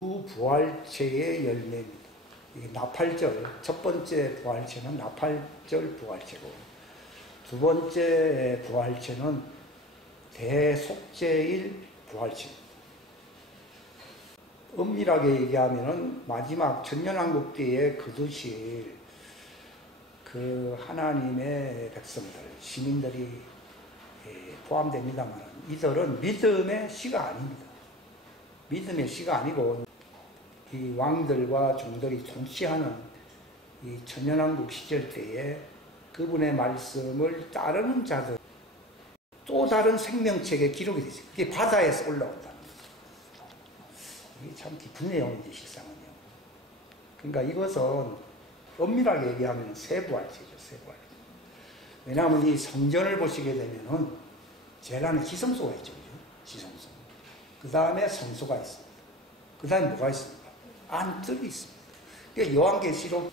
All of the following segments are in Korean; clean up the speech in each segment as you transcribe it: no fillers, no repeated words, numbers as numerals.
부활체의 열매입니다. 이게 나팔절, 첫 번째 부활체는 나팔절 부활체고, 두 번째 부활체는 대속죄일 부활체입니다. 엄밀하게 얘기하면은 마지막 천년왕국 때에 거두실 그 하나님의 백성들, 시민들이 포함됩니다만 이들은 믿음의 씨가 아닙니다. 믿음의 씨가 아니고 이 왕들과 종들이 통치하는 이 천년왕국 시절 때에 그분의 말씀을 따르는 자들, 또 다른 생명책에 기록이 되죠. 그게 바다에서 올라온다는 거죠. 이게 참 깊은 내용인데 실상은요. 그러니까 이것은 엄밀하게 얘기하면 세부활체죠. 세부활체. 왜냐하면 이 성전을 보시게 되면은 제일 안에 지성소가 있죠. 지성소. 그 다음에 성소가 있습니다. 그 다음에 뭐가 있습니까? 안뜰이 있습니다. 그게 요한계시록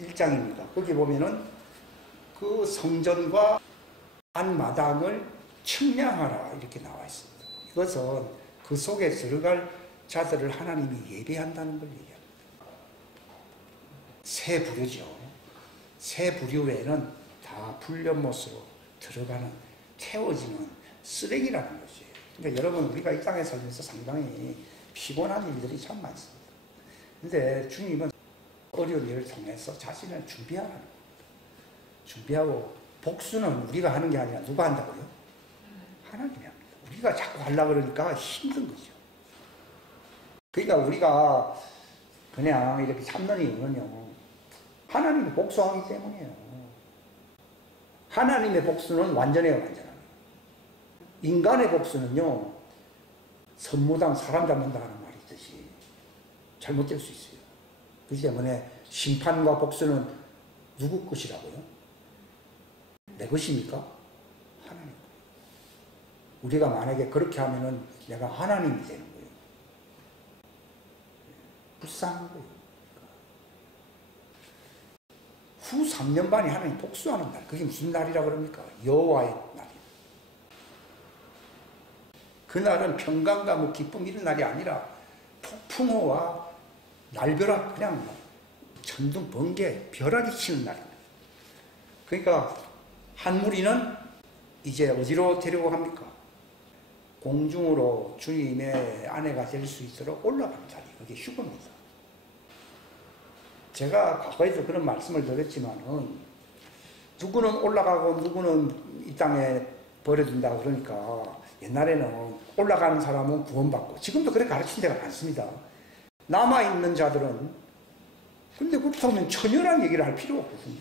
1장입니다. 거기 보면은 그 성전과 안마당을 측량하라 이렇게 나와 있습니다. 이것은 그 속에 들어갈 자들을 하나님이 예배한다는 걸 얘기합니다. 세 부류죠. 세 부류 외에는 다 불련못으로 들어가는, 태워지는 쓰레기라는 것이에요. 그러니까 여러분, 우리가 이 땅에 살면서 상당히 피곤한 일들이 참 많습니다. 근데 주님은 어려운 일을 통해서 자신을 준비하라는 겁니다. 준비하고, 복수는 우리가 하는 게 아니라 누가 한다고요? 하나님이 합니다. 우리가 자꾸 하려고 그러니까 힘든 거죠. 그러니까 우리가 그냥 이렇게 참는 이유는요, 하나님이 복수하기 때문이에요. 하나님의 복수는 완전해요, 완전합니다. 인간의 복수는요, 선무당 사람 잡는다 하는 말이 있듯이 잘못될 수 있어요. 그렇기 때문에 심판과 복수는 누구 것이라고요? 내 것입니까? 하나님. 우리가 만약에 그렇게 하면은 내가 하나님이 되는 거예요. 불쌍한 거예요. 후 3년 반이 하나님 복수하는 날. 그게 무슨 날이라 그럽니까? 여호와의 날이에요. 그날은 평강과 뭐 기쁨 이런 날이 아니라 폭풍우와 날벼락, 그냥 천둥, 번개, 벼락이 치는 날입니다. 그러니까 한 무리는 이제 어디로 데리고 갑니까? 공중으로 주님의 아내가 될 수 있도록 올라가는 자리. 그게 휴거입니다. 제가 과거에도 그런 말씀을 드렸지만은, 누구는 올라가고 누구는 이 땅에 버려둔다 그러니까 옛날에는 올라가는 사람은 구원받고, 지금도 그렇게 가르친 데가 많습니다. 남아있는 자들은, 근데 그렇다면 처녀란 얘기를 할 필요가 없거든요.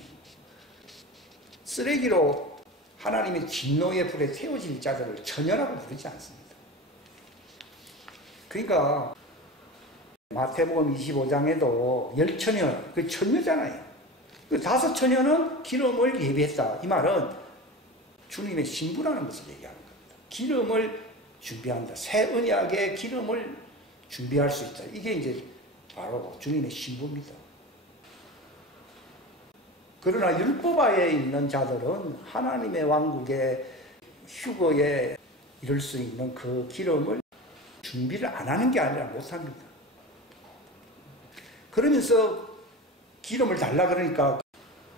쓰레기로 하나님의 진노의 불에 태워질 자들을 처녀라고 부르지 않습니다. 그러니까 마태복음 25장에도 10처녀, 그 처녀잖아요. 그 5처녀는 기름을 예비했다. 이 말은 주님의 신부라는 것을 얘기하는 겁니다. 기름을 준비한다. 새 언약의 기름을 준비할 수 있다. 이게 이제 바로 주님의 신부입니다. 그러나 율법하에 있는 자들은 하나님의 왕국의 휴거에 이룰 수 있는 그 기름을 준비를 안 하는 게 아니라 못합니다. 그러면서 기름을 달라 그러니까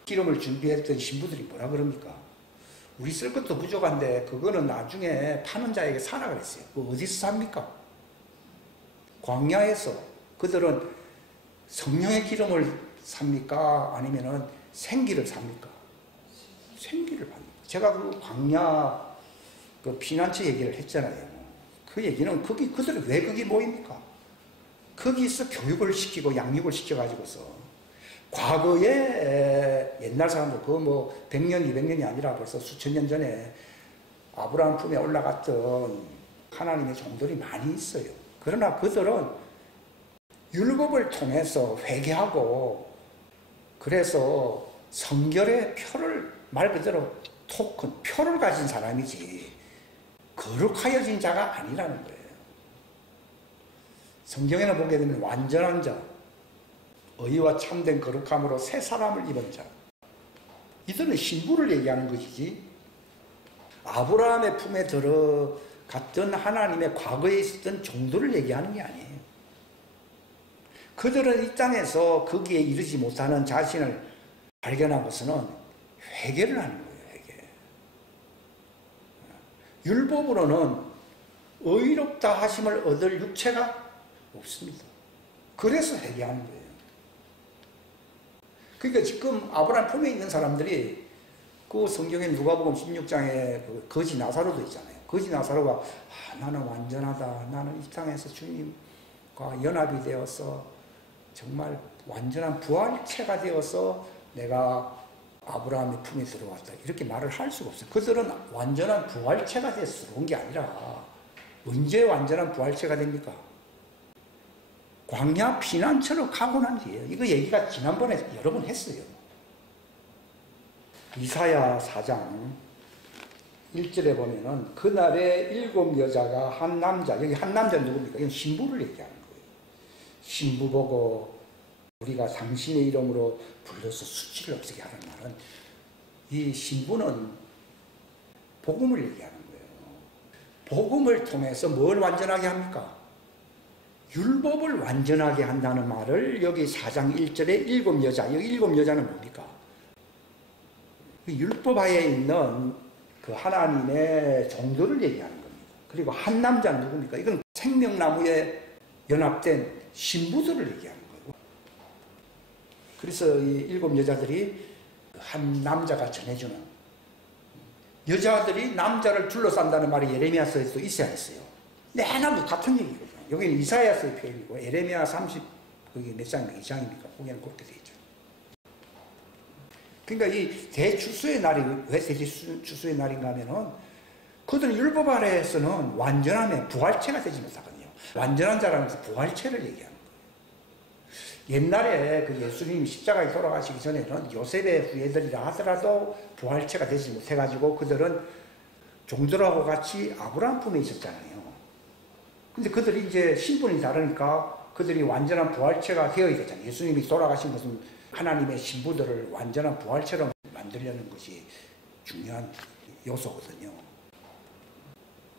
기름을 준비했던 신부들이 뭐라 그럽니까? 우리 쓸 것도 부족한데 그거는 나중에 파는 자에게 사라 그랬어요. 그거 어디서 삽니까? 광야에서. 그들은 성령의 기름을 삽니까? 아니면은 생기를 삽니까? 생기를 팝니다. 제가 그 광야 그 피난처 얘기를 했잖아요. 그 얘기는 그들은 왜 거기 모입니까? 거기서 교육을 시키고 양육을 시켜가지고서 과거에 옛날 사람들 그 뭐 100년, 200년이 아니라 벌써 수천 년 전에 아브라함 품에 올라갔던 하나님의 종들이 많이 있어요. 그러나 그들은 율법을 통해서 회개하고, 그래서 성결의 표를, 말 그대로 토큰, 표를 가진 사람이지 거룩하여진 자가 아니라는 거예요. 성경에는 보게 되면 완전한 자, 의와 참된 거룩함으로 새 사람을 입은 자, 이들은 신부를 얘기하는 것이지 아브라함의 품에 들어갔던 하나님의 과거에 있었던 종들을 얘기하는 게 아니에요. 그들은 이 땅에서 거기에 이르지 못하는 자신을 발견하고서는 회개를 하는 거예요. 회개. 율법으로는 의롭다 하심을 얻을 육체가 없습니다. 그래서 회개하는 거예요. 그러니까 지금 아브라함 품에 있는 사람들이 그 성경에 누가복음 16장에 그 거지 나사로도 있잖아요. 거지 나사로가 나는 완전하다. 나는 이 땅에서 주님과 연합이 되어서 정말 완전한 부활체가 되어서 내가 아브라함의 품에 들어왔다. 이렇게 말을 할 수가 없어요. 그들은 완전한 부활체가 돼서 들어온 게 아니라 언제 완전한 부활체가 됩니까? 광야 피난처로 가고 난 뒤에요. 이거 얘기가 지난번에 여러 번 했어요. 이사야 4장 1절에 보면은 그날에 7 여자가 한 남자, 여기 한 남자는 누굽니까? 이건 신부를 얘기하는 거예요. 신부 보고 우리가 당신의 이름으로 불러서 수치를 없애게 하는 말은 이 신부는 복음을 얘기하는 거예요. 복음을 통해서 뭘 완전하게 합니까? 율법을 완전하게 한다는 말을 여기 4장 1절에 7 여자, 여기 7 여자는 뭡니까? 율법하에 있는 그 하나님의 정도를 얘기하는 겁니다. 그리고 한 남자는 누굽니까? 이건 생명나무에 연합된 신부들을 얘기하는 거예요. 그래서 이 7 여자들이 한 남자가 전해주는, 여자들이 남자를 둘러싼다는 말이 예레미야서에도 있어야 했어요. 내나도 같은 얘기거든요. 여기는 이사야서의 표현이고 에레미야 30, 거기 몇 장입니까? 2장입니까? 거기는 그렇게 되어 있죠. 그러니까 이 대추수의 날이 왜 대추수의 날인가 하면은 그들은 율법 아래에서는 완전함에 부활체가 되지 못하거든요. 완전한 자라는 것은 부활체를 얘기하는 거예요. 옛날에 그 예수님이 십자가에 돌아가시기 전에는 요셉의 후예들이라 하더라도 부활체가 되지 못해가지고 그들은 종들하고 같이 아브라함 품에 있었잖아요. 근데 그들이 이제 신분이 다르니까 그들이 완전한 부활체가 되어야 되잖아요. 예수님이 돌아가신 것은 하나님의 신부들을 완전한 부활체로 만들려는 것이 중요한 요소거든요.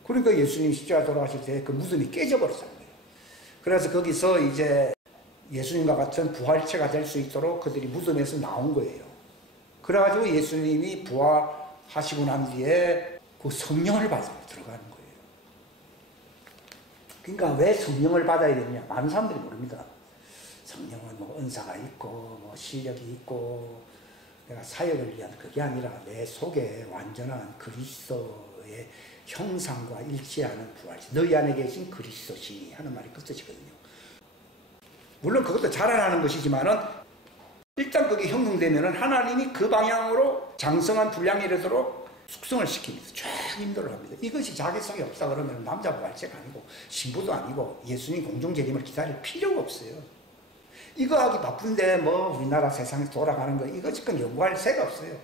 그러니까 예수님 십자가 돌아가실 때 그 무덤이 깨져버렸다는 거예요. 그래서 거기서 이제 예수님과 같은 부활체가 될 수 있도록 그들이 무덤에서 나온 거예요. 그래가지고 예수님이 부활하시고 난 뒤에 그 성령을 받으러 들어가는 거예요. 그러니까 왜 성령을 받아야 되느냐? 많은 사람들이 모릅니다. 성령은 뭐 은사가 있고 뭐 실력이 있고 내가 사역을 위한 그게 아니라 내 속에 완전한 그리스도의 형상과 일치하는 부활체, 너희 안에 계신 그리스도시니 하는 말이 그 뜻이거든요. 물론 그것도 자라나는 것이지만은 일단 그게 형성되면은 하나님이 그 방향으로 장성한 분량에 이르도록 숙성을 시킵니다. 쫙 인도를 합니다. 이것이 자기성이 없다 그러면 남자 부활체가 아니고 신부도 아니고 예수님 공중재림을 기다릴 필요가 없어요. 이거 하기 바쁜데 뭐 우리나라 세상에 돌아가는 거 이거 지금 연구할 새가 없어요.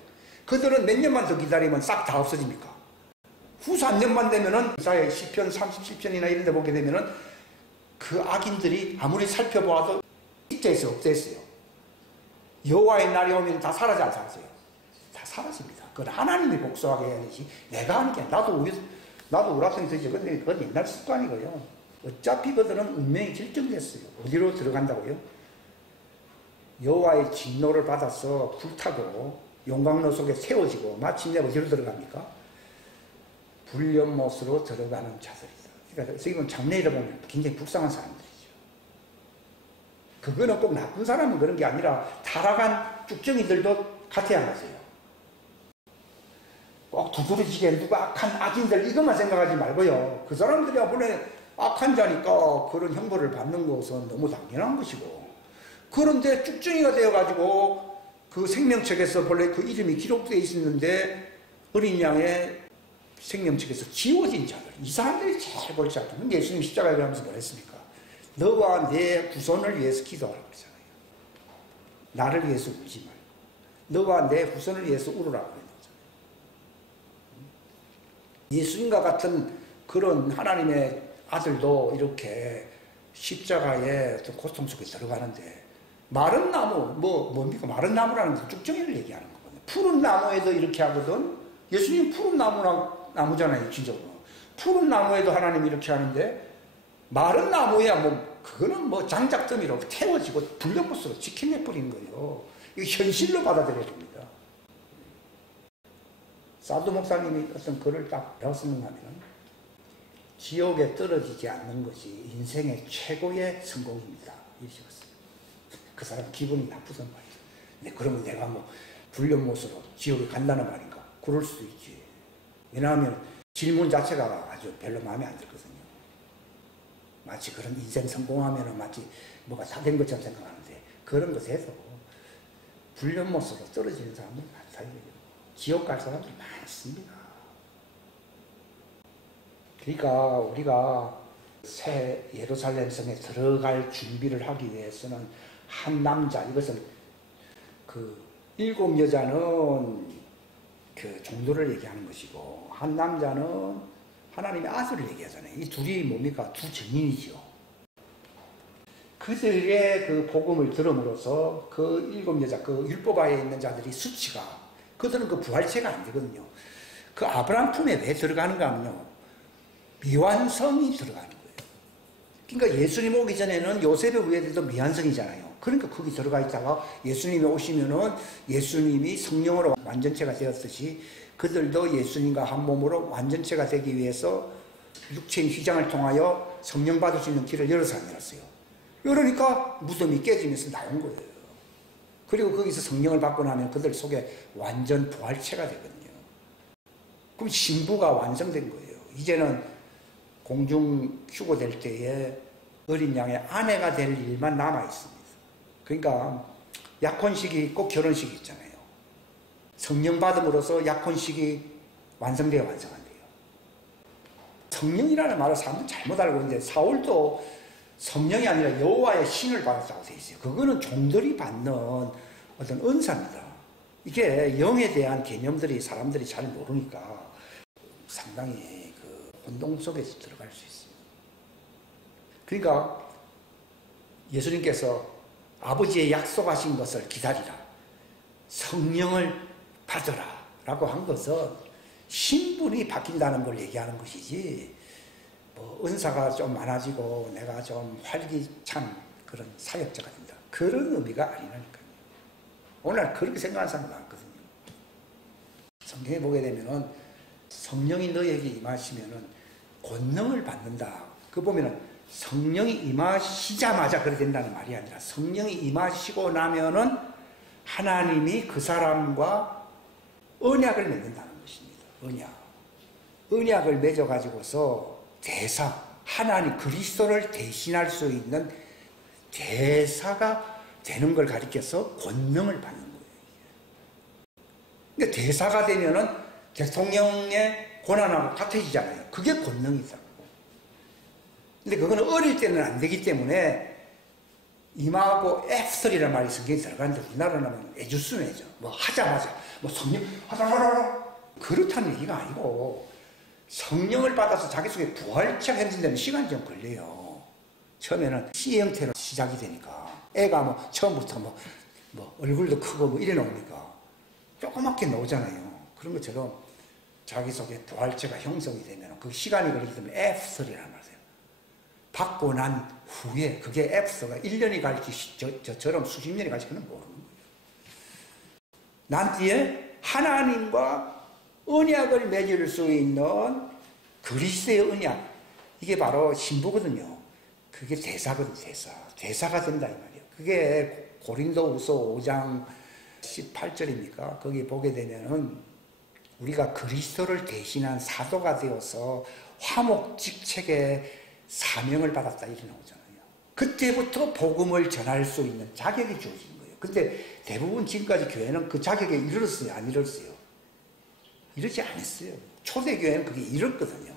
그들은 몇 년만 더 기다리면 싹 다 없어집니까? 후 3년만 되면은 이사야 시편 37편이나 이런 데 보게 되면은 그 악인들이 아무리 살펴보아도 입자에서 없댔어요. 여호와의 날이 오면 다 사라져 안 사라져요? 다 사라집니다. 그건 하나님이 복수하게 해야 되지 내가 하는 게 나도 우리 학생이 되죠. 근데 그건 옛날 습관이고요. 어차피 그들은 운명이 결정됐어요. 어디로 들어간다고요? 여호와의 진노를 받아서 불타고 용광로 속에 세워지고 마침내 어디로 들어갑니까? 불연못으로 들어가는 자들이다. 그러니까 어떻게 보면 장래를 보면 굉장히 불쌍한 사람들이죠. 그거는 꼭 나쁜 사람은 그런 게 아니라 타락한 쭉정이들도 같아야 하세요. 꼭 두드러지게 누가 악한 악인들 이것만 생각하지 말고요. 그 사람들이 원래 악한 자니까 그런 형벌을 받는 것은 너무 당연한 것이고, 그런데 쭉정이가 되어가지고 그 생명책에서 본래 그 이름이 기록되어 있었는데 어린 양의 생명책에서 지워진 자들, 이 사람들이 제일 골치 아픈. 예수님 십자가에 가면서 뭘 했습니까? 너와 내 후손을 위해서 기도하라고 그러잖아요. 나를 위해서 울지 말고 너와 내 후손을 위해서 울으라고 그러잖아요. 예수님과 같은 그런 하나님의 아들도 이렇게 십자가의 고통 속에 들어가는데, 마른 나무, 뭡니까? 마른 나무라는 건 쭉정이를 얘기하는 거거든요. 푸른 나무에도 이렇게 하거든. 예수님 푸른 나무잖아요, 진짜로. 푸른 나무에도 하나님이 이렇게 하는데, 마른 나무야 그거는 뭐 장작더미로 태워지고 불려못으로 지켜내버리는 거예요. 이거 현실로 받아들여야 됩니다. 사두 목사님이 어떤 글을 딱 배웠었는가 하면 지옥에 떨어지지 않는 것이 인생의 최고의 성공입니다. 이러셨어요. 그 사람 기분이 나쁘단 말이죠. 근데 그러면 내가 뭐 불려못으로 지옥에 간다는 말인가? 그럴 수도 있지. 왜냐하면 질문 자체가 아주 별로 마음에 안 들거든요. 마치 그런 인생 성공하면 마치 뭐가 다 된 것처럼 생각하는데 그런 것에서 불려못으로 떨어지는 사람은 많다 이거예요. 지옥 갈 사람들이 많습니다. 그러니까 우리가 새 예루살렘 성에 들어갈 준비를 하기 위해서는 한 남자, 이것은 그 7 여자는 그 종도를 얘기하는 것이고 한 남자는 하나님의 아들을 얘기하잖아요. 이 둘이 뭡니까? 두 증인이죠. 그들의 그 복음을 들음으로써 그 7 여자, 그 율법하에 있는 자들이 수치가, 그들은 그 부활체가 안 되거든요. 그 아브라함 품에 왜 들어가는가 하면요, 미완성이 들어가는 거예요. 그러니까 예수님 오기 전에는 요셉의 후예들도 미완성이잖아요. 그러니까 거기 들어가 있다가 예수님이 오시면은 예수님이 성령으로 완전체가 되었듯이 그들도 예수님과 한 몸으로 완전체가 되기 위해서 육체인 휘장을 통하여 성령 받을 수 있는 길을 열어서 안 열었어요. 그러니까 무덤이 깨지면서 나온 거예요. 그리고 거기서 성령을 받고 나면 그들 속에 완전 부활체가 되거든요. 그럼 신부가 완성된 거예요. 이제는 공중 휴고될 때에 어린 양의 아내가 될 일만 남아 있습니다. 그러니까 약혼식이 있고 결혼식이 있잖아요. 성령 받음으로써 약혼식이 완성돼야 완성한대요. 성령이라는 말을 사람들은 잘못 알고 있는데 사울도 성령이 아니라 여호와의 신을 받았다고 되어 있어요. 그거는 종들이 받는 어떤 은사입니다. 이게 영에 대한 개념들이 사람들이 잘 모르니까 상당히 그 혼동 속에서 들어갈 수 있어요. 그러니까 예수님께서 아버지의 약속하신 것을 기다리라, 성령을 받으라 라고 한 것은 신분이 바뀐다는 걸 얘기하는 것이지 뭐 은사가 좀 많아지고 내가 좀 활기찬 그런 사역자가 된다, 그런 의미가 아니라니까요. 오늘 그렇게 생각하는 사람이 많거든요. 성경에 보게 되면은 성령이 너에게 임하시면은 권능을 받는다. 그 보면은 성령이 임하시자마자 그렇게 된다는 말이 아니라 성령이 임하시고 나면은 하나님이 그 사람과 언약을 맺는다는 것입니다. 언약을 맺어가지고서 대사, 하나님 그리스도를 대신할 수 있는 대사가 되는 걸 가리켜서 권능을 받는 거예요. 근데 대사가 되면은 대통령의 권한하고 같아지잖아요. 그게 권능이다. 근데 그거는 어릴 때는 안 되기 때문에 임하고 애프설이라는 말이 성경에 들어가는데 우리나라는 애주순애죠. 뭐 하자마자 뭐 성령 하자마자 그렇다는 얘기가 아니고 성령을 받아서 자기 속에 부활체가 형성되는 시간이 좀 걸려요. 처음에는 C 형태로 시작이 되니까 애가 뭐 처음부터 뭐 얼굴도 크고 뭐 이래 나오니까 조그맣게 나오잖아요. 그런 것처럼 자기 속에 부활체가 형성이 되면 그 시간이 걸리기 때문에 애프설이라는 말이에요. 받고 난 후에 그게 애프서가 1년이 갈지 저처럼 수십 년이 갈지 그는 모르는 거예요. 난 뒤에 하나님과 언약을 맺을 수 있는 그리스도의 언약, 이게 바로 신부거든요. 그게 대사거든요. 대사가 된다 이 말이에요. 그게 고린도후서 5장 18절입니까? 거기 보게 되면은 우리가 그리스도를 대신한 사도가 되어서 화목직책의 사명을 받았다 이렇게 나오잖아요. 그때부터 복음을 전할 수 있는 자격이 주어진 거예요. 근데 대부분 지금까지 교회는 그 자격에 이르렀어요? 안 이르렀어요? 이러지 않았어요. 초대교회는 그게 이뤘거든요.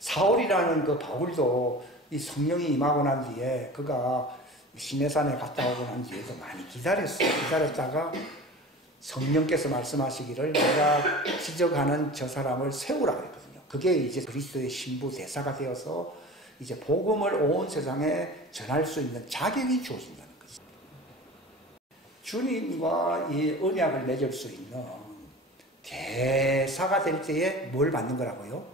사울이라는 그 바울도 이 성령이 임하고 난 뒤에 그가 시내산에 갔다 오고 난 뒤에도 많이 기다렸어요. 기다렸다가 성령께서 말씀하시기를 내가 지적하는 저 사람을 세우라 그랬거든요. 그게 이제 그리스도의 신부 대사가 되어서 이제 복음을 온 세상에 전할 수 있는 자격이 주어진다는 거죠. 주님과 이 언약을 맺을 수 있는 대사가 될 때에 뭘 받는 거라고요?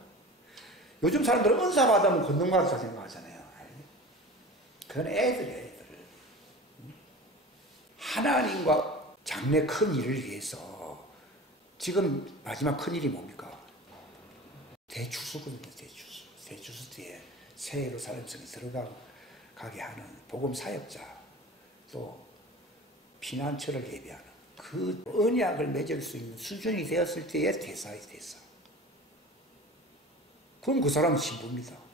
요즘 사람들은 은사 받으면 권능 받았다 생각하잖아요. 그건 애들이에요, 애들. 하나님과 장래 큰 일을 위해서 지금 마지막 큰 일이 뭡니까? 대추수거든요, 대추수. 대추수 뒤에 새 예루살렘성에 들어가게 하는 복음 사역자, 또 피난처를 예비하는 그 언약을 맺을 수 있는 수준이 되었을 때의 대사의 대사. 그럼 그 사람은 신부입니다.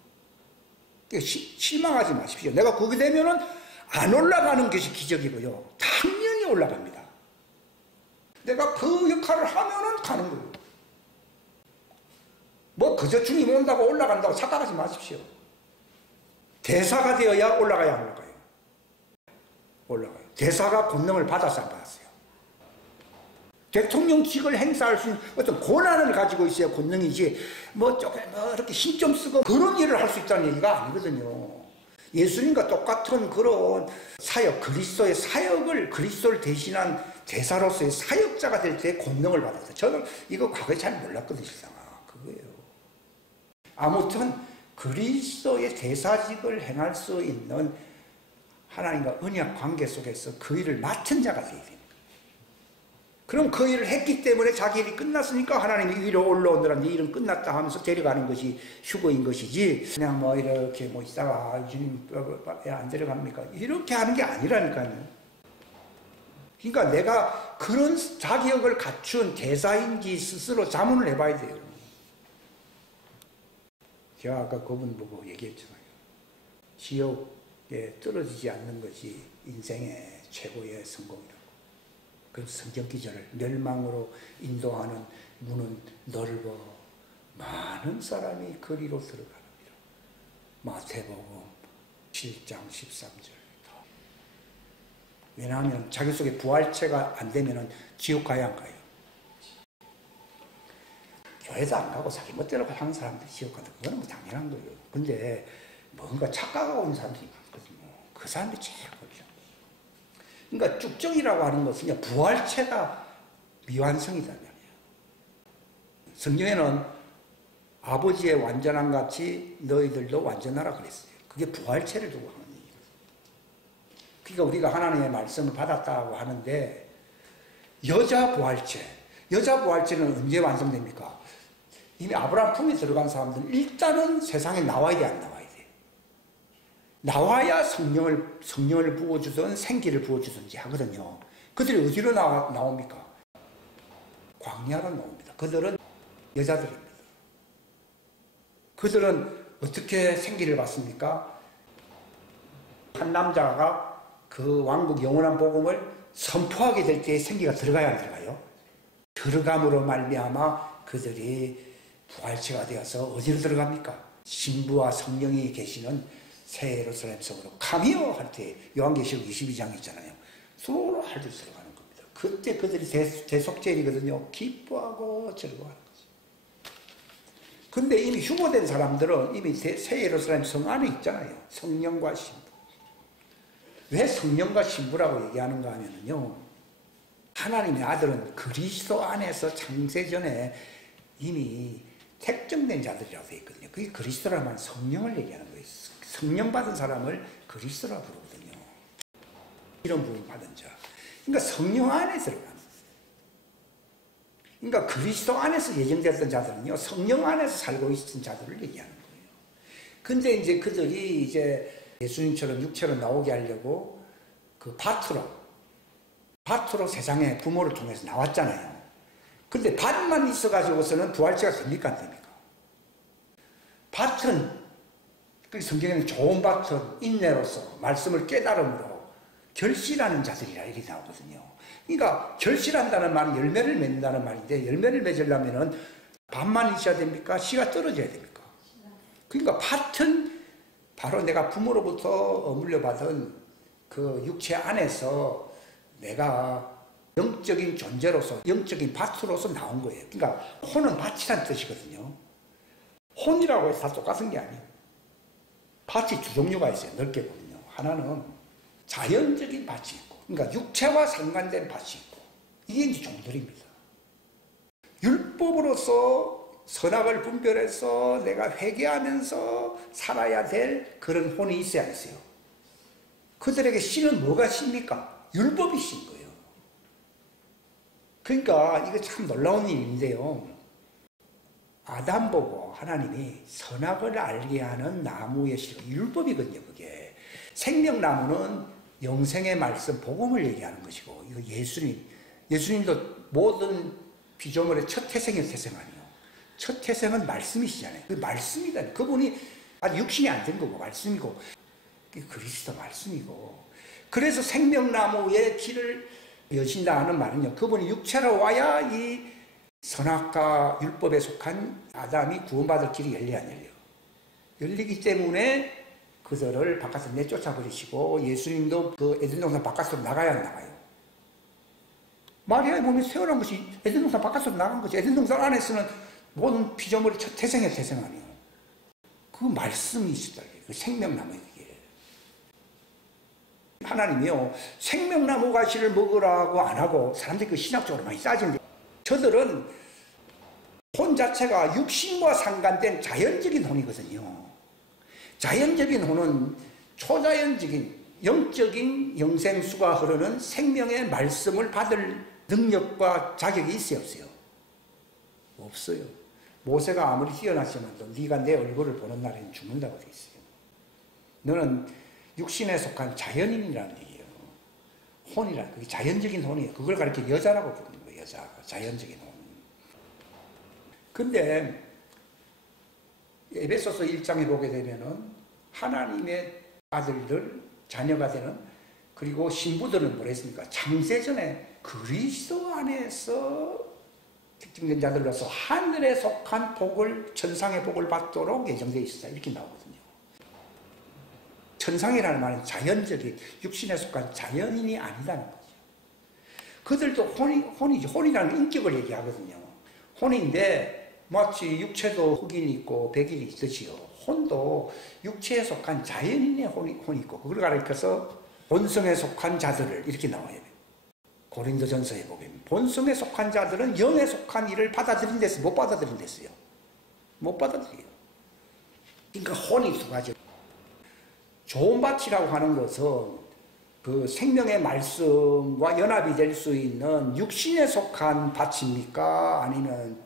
실망하지 마십시오. 내가 그게 되면은 안 올라가는 것이 기적이고요. 당연히 올라갑니다. 내가 그 역할을 하면은 가는 거예요. 뭐 그저 주님 온다고 올라간다고 착각하지 마십시오. 대사가 되어야 올라가야 올라가요. 올라가요. 대사가 권능을 받았어 안 받았어요? 대통령직을 행사할 수 있는 어떤 권한을 가지고 있어야 권능이지 뭐 조금 뭐 이렇게 힘 좀 쓰고 그런 일을 할 수 있다는 얘기가 아니거든요. 예수님과 똑같은 그런 사역, 그리스도의 사역을 그리스도를 대신한 대사로서의 사역자가 될 때 권능을 받았어요. 저는 이거 과거에 잘 몰랐거든요. 그거예요. 아무튼 그리스도의 대사직을 행할 수 있는 하나님과 언약 관계 속에서 그 일을 맡은 자가 되어야 됩니다. 그럼 그 일을 했기 때문에 자기 일이 끝났으니까 하나님이 위로 올라오느라 네 일은 끝났다 하면서 데려가는 것이 휴거인 것이지 그냥 뭐 이렇게 뭐 있다가 주님 왜 안 데려갑니까? 이렇게 하는 게 아니라니까요. 그러니까 내가 그런 자격을 갖춘 대사인지 스스로 자문을 해봐야 돼요. 제가 아까 그분 보고 얘기했잖아요. 지옥에 떨어지지 않는 것이 인생의 최고의 성공이라고. 그 성경 기절을 멸망으로 인도하는 문은 넓어 많은 사람이 거리로 들어가느니라. 마태복음 7장 13절. 왜냐하면 자기 속에 부활체가 안 되면 지옥 가야 안 가요. 교회도 안 가고 자기 멋대로 하는 사람들이 지옥 간다. 그거는 뭐 당연한 거예요. 근데 뭔가 착각하고 있는 사람들이 많거든요. 그 사람들이 제일 어렵죠. 그러니까 쭉정이라고 하는 것은 부활체가 미완성이란 말이에요. 성경에는 아버지의 완전한 같이 너희들도 완전하라 그랬어요. 그게 부활체를 두고 하는 얘기예요. 그러니까 우리가 하나님의 말씀을 받았다고 하는데 여자 부활체는 언제 완성됩니까? 이미 아브라함 품에 들어간 사람들은 일단은 세상에 나와야 돼, 안 나와야 돼? 나와야 성령을 부어주든 생기를 부어주든지 하거든요. 그들이 어디로 나옵니까? 광야로 나옵니다. 그들은 여자들입니다. 그들은 어떻게 생기를 받습니까? 한 남자가 그 왕국 영원한 복음을 선포하게 될 때 생기가 들어가야 안 들어가요? 들어감으로 말미암아 그들이 부활체가 되어서 어디로 들어갑니까? 신부와 성령이 계시는 새 예루살렘 속으로 가미요 할 때 요한계시록 22장 있잖아요. 서로 할때 들어가는 겁니다. 그때 그들이 대속죄이거든요. 기뻐하고 즐거워하는 거죠. 근데 이미 휴거된 사람들은 이미 새 예루살렘 성 안에 있잖아요. 성령과 신부. 왜 성령과 신부라고 얘기하는가 하면요. 하나님의 아들은 그리스도 안에서 창세전에 이미 택정된 자들이라고 되어 있거든요. 그게 그리스도라는 말은 성령을 얘기하는 거예요. 성령 받은 사람을 그리스도라고 부르거든요. 이런 부분 받은 자. 그러니까 성령 안에 들어가는 거예요. 그러니까 그리스도 안에서 예정되었던 자들은요, 성령 안에서 살고 있던 자들을 얘기하는 거예요. 근데 이제 그들이 이제 예수님처럼 육체로 나오게 하려고 그 밭으로 세상에 부모를 통해서 나왔잖아요. 근데 밭만 있어가지고서는 부활체가 됩니까? 안 됩니까? 밭은, 그 성경에는 좋은 밭은 인내로서, 말씀을 깨달음으로 결실하는 자들이라 이렇게 나오거든요. 그러니까 결실한다는 말은 열매를 맺는다는 말인데, 열매를 맺으려면 밭만 있어야 됩니까? 씨가 떨어져야 됩니까? 그러니까 밭은 바로 내가 부모로부터 어물려 받은 그 육체 안에서 내가 영적인 존재로서, 영적인 밭으로서 나온 거예요. 그러니까 혼은 밭이라는 뜻이거든요. 혼이라고 해서 다 똑같은 게 아니에요. 밭이 두 종류가 있어요. 넓게 보면요. 하나는 자연적인 밭이 있고, 그러니까 육체와 상관된 밭이 있고, 이게 이제 종들입니다. 율법으로서 선악을 분별해서 내가 회개하면서 살아야 될 그런 혼이 있어야 했어요. 그들에게 신은 뭐가 십니까? 율법이 신 거예요. 그러니까 이거 참 놀라운 일인데요. 아담 보고 하나님이 선악을 알게 하는 나무의 실, 율법이거든요, 그게. 생명나무는 영생의 말씀, 복음을 얘기하는 것이고, 이거 예수님도 모든 피조물의 첫 태생의 태생 아니에요. 첫 태생은 말씀이시잖아요. 그 말씀이다. 그분이 아직 육신이 안 된 거고, 말씀이고, 그리스도 말씀이고. 그래서 생명나무의 길을 여신다 하는 말은요, 그분이 육체로 와야 이 선악과 율법에 속한 아담이 구원받을 길이 열려 안 열려. 열리기 때문에 그들을 바깥으로 내쫓아 버리시고, 예수님도 그 에덴 동산 바깥으로 나가야 안 나가요. 마리아의 몸이 태어난 것이 에덴 동산 바깥으로 나간 거지. 에덴 동산 안에서는 모든 피조물의 첫 태생의 태생 아니에요. 그 말씀이 있었다. 그 생명나무의 그게. 하나님이요, 생명나무 가시를 먹으라고 안 하고, 사람들이 그 신학적으로 많이 따지는데, 저들은 혼 자체가 육신과 상관된 자연적인 혼이거든요. 자연적인 혼은 초자연적인 영적인 영생수가 흐르는 생명의 말씀을 받을 능력과 자격이 있어요, 없어요? 없어요. 모세가 아무리 뛰어났지만도 네가 내 얼굴을 보는 날에는 죽는다고 되어 있어요. 너는 육신에 속한 자연인이라는 얘기예요. 혼이라, 그게 자연적인 혼이에요. 그걸 가르쳐 여자라고 부르는 거예요, 여자. 자연적인 혼. 근데 에베소서 1장에 보게 되면은 하나님의 아들들, 자녀가 되는, 그리고 신부들은 뭐랬습니까? 창세전에 그리스도 안에서 특징된 자들로서 하늘에 속한 복을, 천상의 복을 받도록 예정되어 있었다. 이렇게 나오거든요. 천상이라는 말은 자연적인, 육신에 속한 자연인이 아니다는 거죠. 그들도 혼이죠. 혼이라는 인격을 얘기하거든요. 혼인데, 마치 육체도 흑인이 있고 백인이 있듯이요. 혼도 육체에 속한 자연인의 혼이 있고, 그걸 가리켜서 본성에 속한 자들을 이렇게 나와요. 고린도전서에 보면 본성에 속한 자들은 영에 속한 일을 받아들인댔어요. 못 받아들인댔어요. 못 받아들여요. 그러니까 혼이 두 가지. 좋은 밭이라고 하는 것은 그 생명의 말씀과 연합이 될 수 있는 육신에 속한 밭입니까? 아니면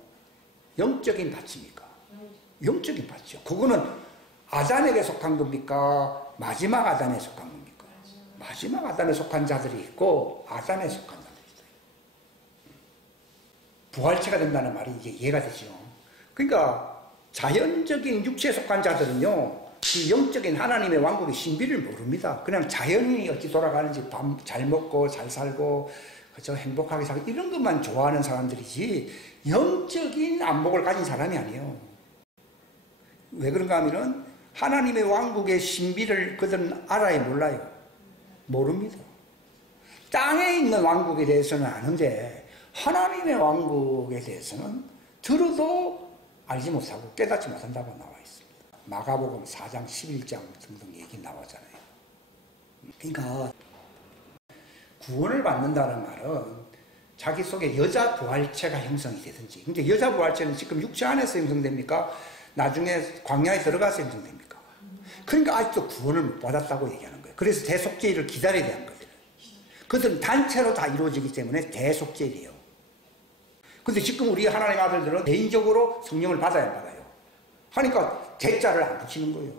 영적인 밭입니까? 영적인 밭이요. 그거는 아담에게 속한 겁니까? 마지막 아담에 속한 겁니까? 마지막 아담에 속한 자들이 있고 아담에 속한 자들이 있어요. 부활체가 된다는 말이 이제 이해가 되죠. 그러니까 자연적인 육체에 속한 자들은요, 이 영적인 하나님의 왕국의 신비를 모릅니다. 그냥 자연인이 어찌 돌아가는지, 밥 잘 먹고 잘 살고 그저 행복하게 살고 이런 것만 좋아하는 사람들이지 영적인 안목을 가진 사람이 아니에요. 왜 그런가 하면은 하나님의 왕국의 신비를 그들은 알아야 몰라요. 모릅니다. 땅에 있는 왕국에 대해서는 아는데 하나님의 왕국에 대해서는 들어도 알지 못하고 깨닫지 못한다고 나와 있습니다. 마가복음 4장 11장 등등 얘기 나오잖아요. 그러니까 구원을 받는다는 말은 자기 속에 여자 부활체가 형성이 되든지, 근데 여자 부활체는 지금 육체 안에서 형성됩니까? 나중에 광야에 들어가서 형성됩니까? 그러니까 아직도 구원을 못 받았다고 얘기하는 거예요. 그래서 대속죄를 기다려야 되는 거예요. 그들은 단체로 다 이루어지기 때문에 대속죄예요. 근데 지금 우리 하나님의 아들들은 개인적으로 성령을 받아야 안 받아요. 하니까 대자를 안 붙이는 거예요.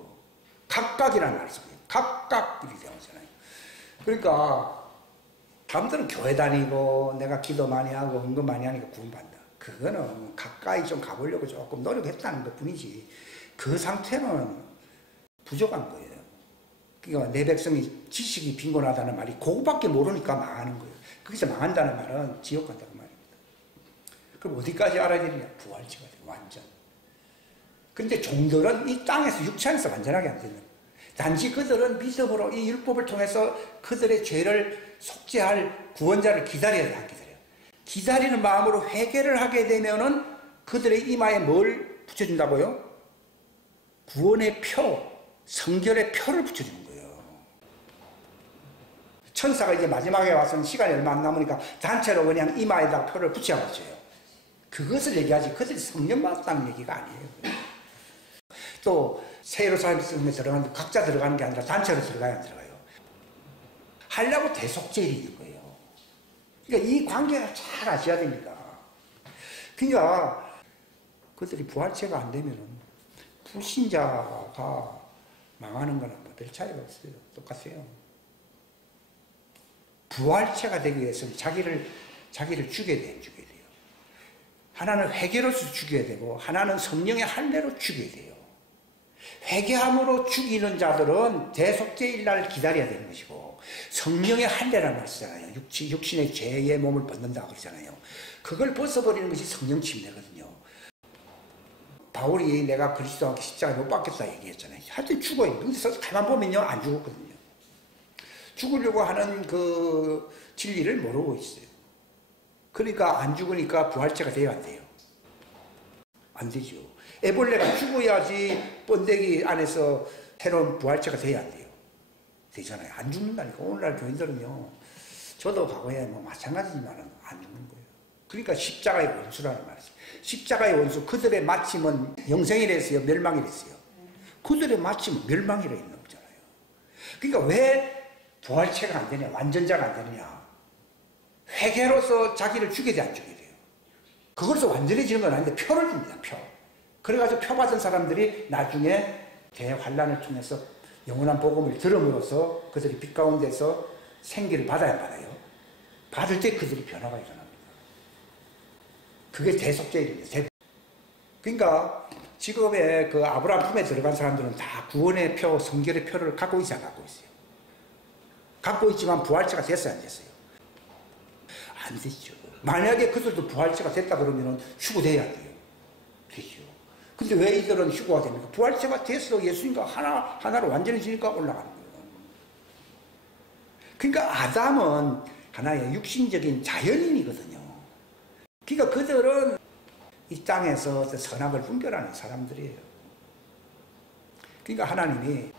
각각이라는 말을 써요. 각각 이렇게 되잖아요. 그러니까 사람들은 교회 다니고 내가 기도 많이 하고 헌금 많이 하니까 구원받는다. 그거는 가까이 좀 가보려고 조금 노력했다는 것 뿐이지 그 상태는 부족한 거예요. 그러니까 내 백성이 지식이 빈곤하다는 말이 그거밖에 모르니까 망하는 거예요. 거기서 망한다는 말은 지옥 간다는 말입니다. 그럼 어디까지 알아야 되느냐? 부활체가 돼요. 완전. 근데 종들은 이 땅에서 육체 안에서 완전하게 안 되는 거예요. 단지 그들은 믿음으로 이 율법을 통해서 그들의 죄를 속죄할 구원자를 기다려야 기다려요. 기다리는 마음으로 회개를 하게 되면은 그들의 이마에 뭘 붙여준다고요? 구원의 표, 성결의 표를 붙여주는 거예요. 천사가 이제 마지막에 와서는 시간이 얼마 안 남으니까 단체로 그냥 이마에다 표를 붙여버려요. 그것을 얘기하지 그들이 성령 받았다는 얘기가 아니에요. 또 새 예루살렘 성에 들어가는데 각자 들어가는 게 아니라 단체로 들어가야 안 들어가요. 하려고 대속죄를 있는 거예요. 그러니까 이 관계가 잘 아셔야 됩니다. 그러니까 그들이 부활체가 안 되면은 불신자가 망하는 거는 뭐 별 차이가 없어요. 똑같아요. 부활체가 되기 위해서는 자기를 죽여야 돼요. 죽여야 돼요. 하나는 회개로서 죽여야 되고 하나는 성령의 할례로 죽여야 돼요. 회개함으로 죽이는 자들은 대속죄일 날 기다려야 되는 것이고 성령의 할례라는 말 쓰잖아요. 육신의 죄의 몸을 벗는다 그러잖아요. 그걸 벗어버리는 것이 성령 침례거든요. 바울이 내가 그리스도와 함께 십자가에 못 박겠다 얘기했잖아요. 하여튼 죽어요. 근데 가만 보면요 안 죽었거든요. 죽으려고 하는 그 진리를 모르고 있어요. 그러니까 안 죽으니까 부활체가 돼야 안 돼요. 안 되죠. 애벌레가 죽어야지 번데기 안에서 새로운 부활체가 돼야 안 돼요. 되잖아요. 안 죽는다니까. 오늘날 교인들은요. 저도 과거에 뭐 마찬가지지만 안 죽는 거예요. 그러니까 십자가의 원수라는 말이죠. 십자가의 원수, 그들의 마침은 영생이랬어요? 멸망이랬어요? 그들의 마침은 멸망이라 있는 거잖아요. 그러니까 왜 부활체가 안 되냐? 완전자가 안 되느냐? 회개로서 자기를 죽여야 돼, 안 죽여야 돼요? 그걸로 완전해지는 건 아닌데 표를 줍니다, 표. 그래가지고 표 받은 사람들이 나중에 대환란을 통해서 영원한 복음을 들음으로써 그들이 빛 가운데서 생기를 받아야 받아요. 받을 때 그들이 변화가 일어납니다. 그게 대속죄입니다. 그러니까 지금의 그 아브라함 품에 들어간 사람들은 다 구원의 표, 성결의 표를 갖고 있지 않고 있어요. 갖고 있지만 부활체가 됐어요, 안 됐어요? 안 됐죠. 만약에 그들도 부활체가 됐다 그러면 휴고돼야 돼요. 되죠. 근데 왜 이들은 휴고가 됩니까? 부활체가 됐어. 예수님과 하나로 완전해지니까 올라가는 거예요. 그러니까 아담은 하나의 육신적인 자연인이거든요. 그러니까 그들은 이 땅에서 선악을 분별하는 사람들이에요. 그러니까 하나님이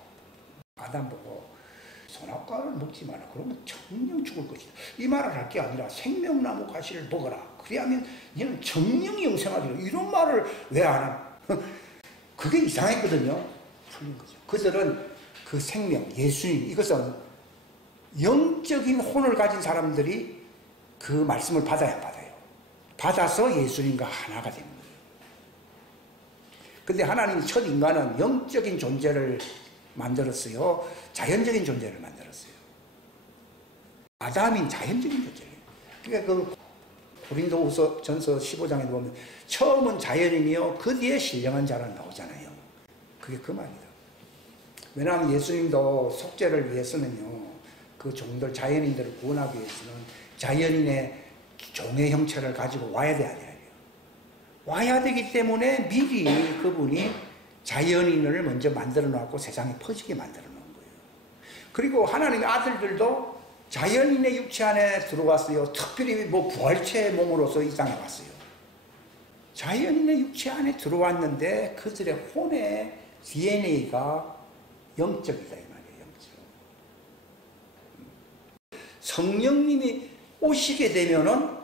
아담 보고 선악과를 먹지 마라. 그러면 정령 죽을 것이다. 이 말을 할 게 아니라 생명나무 가시를 먹어라. 그래야면 얘는 정령 영생하리라. 이런 말을 왜 안 하나? 그게 이상했거든요. 풀린 거죠. 그들은 그 생명, 예수님, 이것은 영적인 혼을 가진 사람들이 그 말씀을 받아야 받아요. 받아서 예수님과 하나가 되는 거예요. 근데 하나님 첫 인간은 영적인 존재를 만들었어요. 자연적인 존재를 만들었어요. 아담인 자연적인 존재예요. 그러니까 그 고린도후서 전서 15장에 보면 처음은 자연인이요 그 뒤에 신령한 자라 나오잖아요. 그게 그 말이다. 왜냐하면 예수님도 속죄를 위해서는요 그 종들 자연인들을 구원하기 위해서는 자연인의 종의 형체를 가지고 와야 돼 아니에요. 와야 되기 때문에 미리 그분이 자연인을 먼저 만들어 놨고 세상에 퍼지게 만들어 놓은 거예요. 그리고 하나님의 아들들도 자연인의 육체 안에 들어왔어요. 특별히 뭐 부활체의 몸으로서 이 땅에 왔어요. 자연인의 육체 안에 들어왔는데 그들의 혼의 DNA가 영적이다 이 말이에요. 영적. 성령님이 오시게 되면은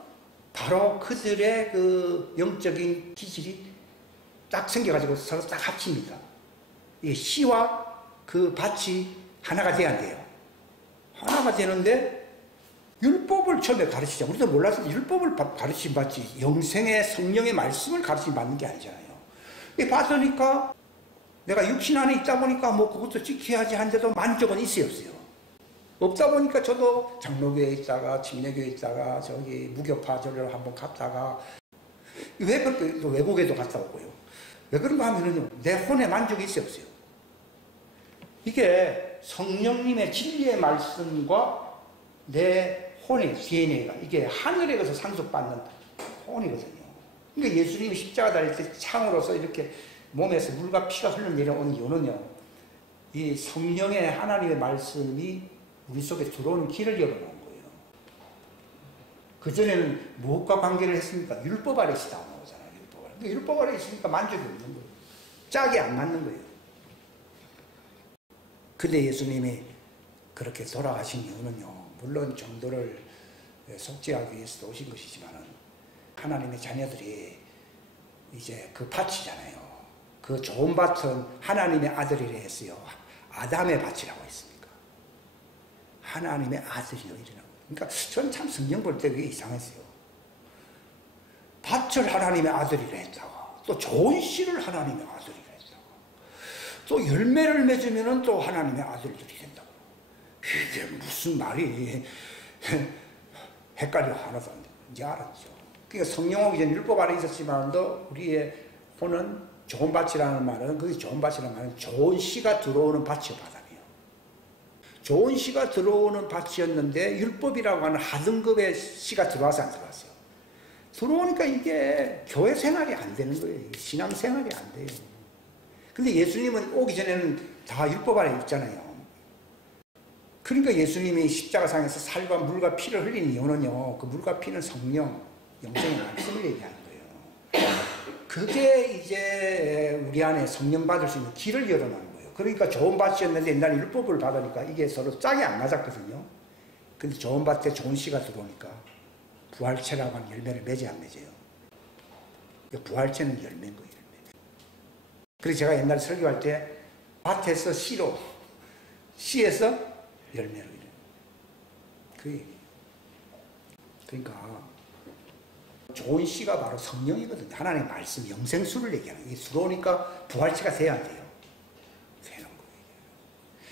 바로 그들의 그 영적인 기질이 딱 생겨가지고 서로 딱 합칩니다. 이 씨와 그 밭이 하나가 돼야 돼요. 하나가 되는데 율법을 처음에 가르치자. 우리도 몰라서 율법을 가르침 받지 영생의 성령의 말씀을 가르침 받는 게 아니잖아요. 받으니까 내가 육신 안에 있다 보니까 뭐 그것도 지켜야지 한데도 만족은 있어요 없어요? 없다 보니까 저도 장로교에 있다가 침례교에 있다가 저기 무교파 절로 한번 갔다가 왜 그렇게 또 외국에도 갔다 오고요. 왜 그런가 하면은요 내 혼에 만족이 있어요 없어요? 이게 성령님의 진리의 말씀과 내 혼의 DNA가 이게 하늘에 가서 상속받는 혼이거든요. 그러니까 예수님이 십자가 달릴 때 창으로서 이렇게 몸에서 물과 피가 흘러내려오는 이유는요. 이 성령의 하나님의 말씀이 우리 속에 들어오는 길을 열어놓은 거예요. 그전에는 무엇과 관계를 했습니까? 율법 아래 있다 나오잖아요. 율법 아래. 율법 아래 있으니까 만족이 없는 거예요. 짝이 안 맞는 거예요. 근데 예수님이 그렇게 돌아가신 이유는요. 물론 정도를 속죄하기 위해서 오신 것이지만 하나님의 자녀들이 이제 그 밭이잖아요. 그 좋은 밭은 하나님의 아들이라 했어요. 아담의 밭이라고 했습니까? 하나님의 아들이요 이러라고. 그러니까 전 참 성경 볼 때 그게 이상했어요. 밭을 하나님의 아들이라 했다가 또 좋은 씨를 하나님의 아들이라 했다가 또 열매를 맺으면 또 하나님의 아들들이 된다고. 이게 무슨 말이 헷갈려 하나도 안 돼. 이제 알았죠. 그러니까 성령 오기 전 율법 안에 있었지만도 우리의 혼은 좋은 밭이라는 말은 그게 좋은 밭이라는 말은 좋은 씨가 들어오는 밭이요 바다며. 좋은 씨가 들어오는 밭이었는데 율법이라고 하는 하등급의 씨가 들어와서 안 들어왔어요. 들어오니까 이게 교회 생활이 안 되는 거예요. 신앙 생활이 안 돼요. 근데 예수님은 오기 전에는 다 율법 아래 있잖아요. 그러니까 예수님이 십자가상에서 살과 물과 피를 흘린 이유는요, 그 물과 피는 성령, 영생의 말씀을 얘기하는 거예요. 그게 이제 우리 안에 성령 받을 수 있는 길을 열어놓는 거예요. 그러니까 좋은 밭이었는데 옛날에 율법을 받으니까 이게 서로 짝이 안 맞았거든요. 근데 좋은 밭에 좋은 씨가 들어오니까 부활체라고 하는 열매를 맺어야 안 맺어요. 부활체는 열매인 거예요. 열매. 그래서 제가 옛날에 설교할 때 밭에서 씨로, 씨에서 열매로 이래요. 그 얘기예요. 그러니까 좋은 씨가 바로 성령이거든요. 하나님의 말씀, 영생수를 얘기하는 거예요. 들어오니까 부활체가 돼야 안 돼요. 되는 거예요.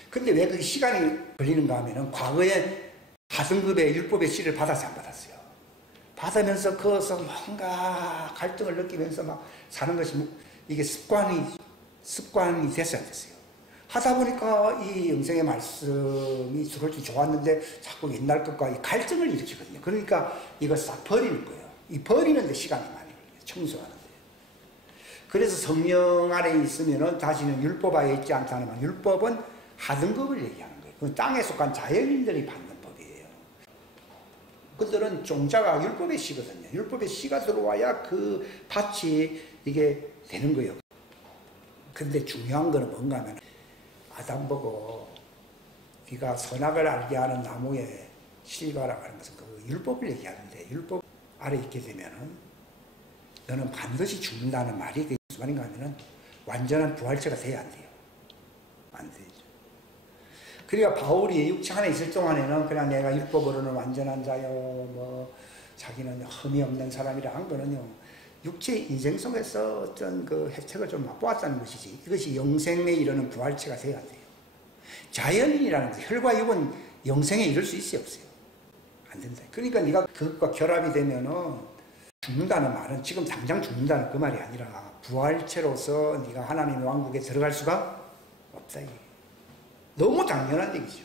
근데 왜 그 시간이 걸리는가 하면은 과거에 하등급의 율법의 씨를 받았어요, 안 받았어요? 받으면서 거기서 뭔가 갈등을 느끼면서 막 사는 것이 이게 습관이 됐어요, 안 됐어요? 하다 보니까 이 영생의 말씀이 들어올 때 좋았는데 자꾸 옛날 것과 이 갈등을 일으키거든요. 그러니까 이거 싹 버리는 거예요. 이 버리는데 시간이 많이 걸려요. 청소하는데. 그래서 성령 안에 있으면은 다시는 율법 아래 있지 않다는 말. 율법은 하등급을 얘기하는 거예요. 그 땅에 속한 자연인들이 받는 법이에요. 그들은 종자가 율법의 씨거든요. 율법의 씨가 들어와야 그 밭이 이게 되는 거예요. 근데 중요한 거는 뭔가 하면 아담 보고 네가 선악을 알게 하는 나무의 실과라고 하는 것은 그 율법을 얘기하는데 율법 아래 있게 되면은 너는 반드시 죽는다는 말이 그게 무슨 말인가 하면은 완전한 부활체가 돼야 안 돼요. 안 되죠. 그러니까 바울이 육체 안에 있을 동안에는 그냥 내가 율법으로는 완전한 자요, 뭐 자기는 흠이 없는 사람이라 한 거는요. 육체 인생 속에서 어떤 그 혜택을 좀 맛보았다는 것이지 이것이 영생에 이르는 부활체가 돼야 안 돼요. 자연인이라는 것, 혈과 육은 영생에 이를 수 있어요, 없어요? 안 된다. 그러니까 네가 그것과 결합이 되면은 죽는다는 말은 지금 당장 죽는다는 그 말이 아니라 부활체로서 네가 하나님의 왕국에 들어갈 수가 없다. 이게. 너무 당연한 얘기죠.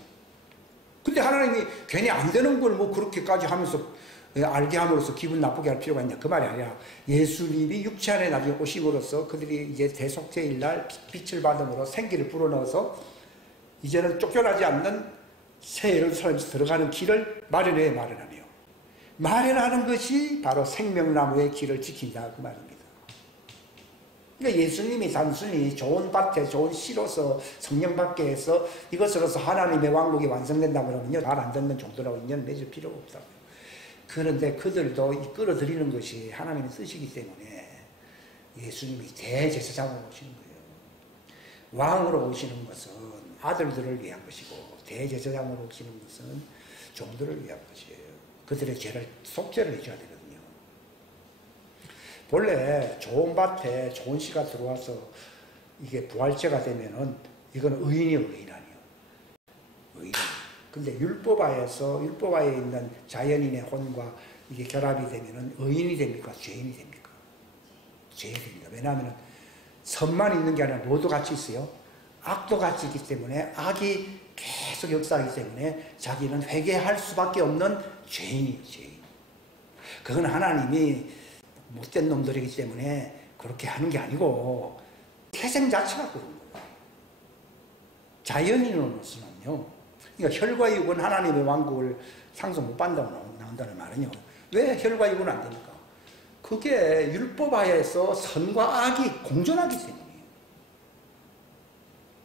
근데 하나님이 괜히 안 되는 걸 뭐 그렇게까지 하면서 알게 함으로써 기분 나쁘게 할 필요가 있냐 그 말이 아니라 예수님이 육체 안에 나중에 오심으로써 그들이 이제 대속죄일 날 빛을 받음으로 생기를 불어넣어서 이제는 쫓겨나지 않는 새 예루살렘에서 들어가는 길을 마련하며 마련하는 것이 바로 생명나무의 길을 지킨다 그 말입니다. 그러니까 예수님이 단순히 좋은 밭에 좋은 씨로서 성령 받게 해서 이것으로서 하나님의 왕국이 완성된다 그러면요 말 안 듣는 종들하고 인연 맺을 필요가 없다고요. 그런데 그들도 이 끌어들이는 것이 하나님의 뜻이기 때문에 예수님이 대제사장으로 오시는 거예요. 왕으로 오시는 것은 아들들을 위한 것이고 대제사장으로 오시는 것은 종들을 위한 것이에요. 그들의 죄를 속죄를 해줘야 되거든요. 본래 좋은 밭에 좋은 씨가 들어와서 이게 부활체가 되면은 이건 의인이요, 의인 아니요. 의인. 근데 율법하에 있는 자연인의 혼과 이게 결합이 되면은 의인이 됩니까? 죄인이 됩니까? 죄인이 됩니다. 왜냐하면 선만 있는 게 아니라 뭐도 같이 있어요. 악도 같이 있기 때문에 악이 계속 역사하기 때문에 자기는 회개할 수밖에 없는 죄인이에요. 죄인. 그건 하나님이 못된 놈들이기 때문에 그렇게 하는 게 아니고 태생 자체가 그런 거예요. 자연인으로서는요. 그러니까 혈과 육은 하나님의 왕국을 상속 못 받는다고 나온다는 말은요. 왜 혈과 육은 안 됩니까? 그게 율법하에서 선과 악이 공존하기 때문이에요.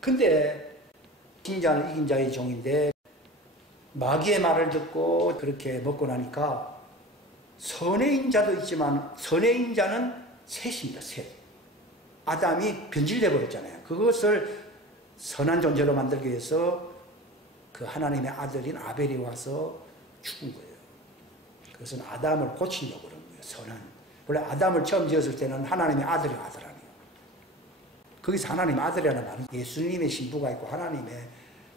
근데 이긴 자는 이긴 자의 종인데 마귀의 말을 듣고 그렇게 먹고 나니까 선의 인자도 있지만 선의 인자는 셋입니다. 셋. 아담이 변질돼 버렸잖아요. 그것을 선한 존재로 만들기 위해서 그 하나님의 아들인 아벨이 와서 죽은 거예요. 그것은 아담을 고치려고 그런 거예요. 선한. 원래 아담을 처음 지었을 때는 하나님의 아들이 아들 아니에요. 거기서 하나님의 아들이라는 말은 예수님의 신부가 있고 하나님의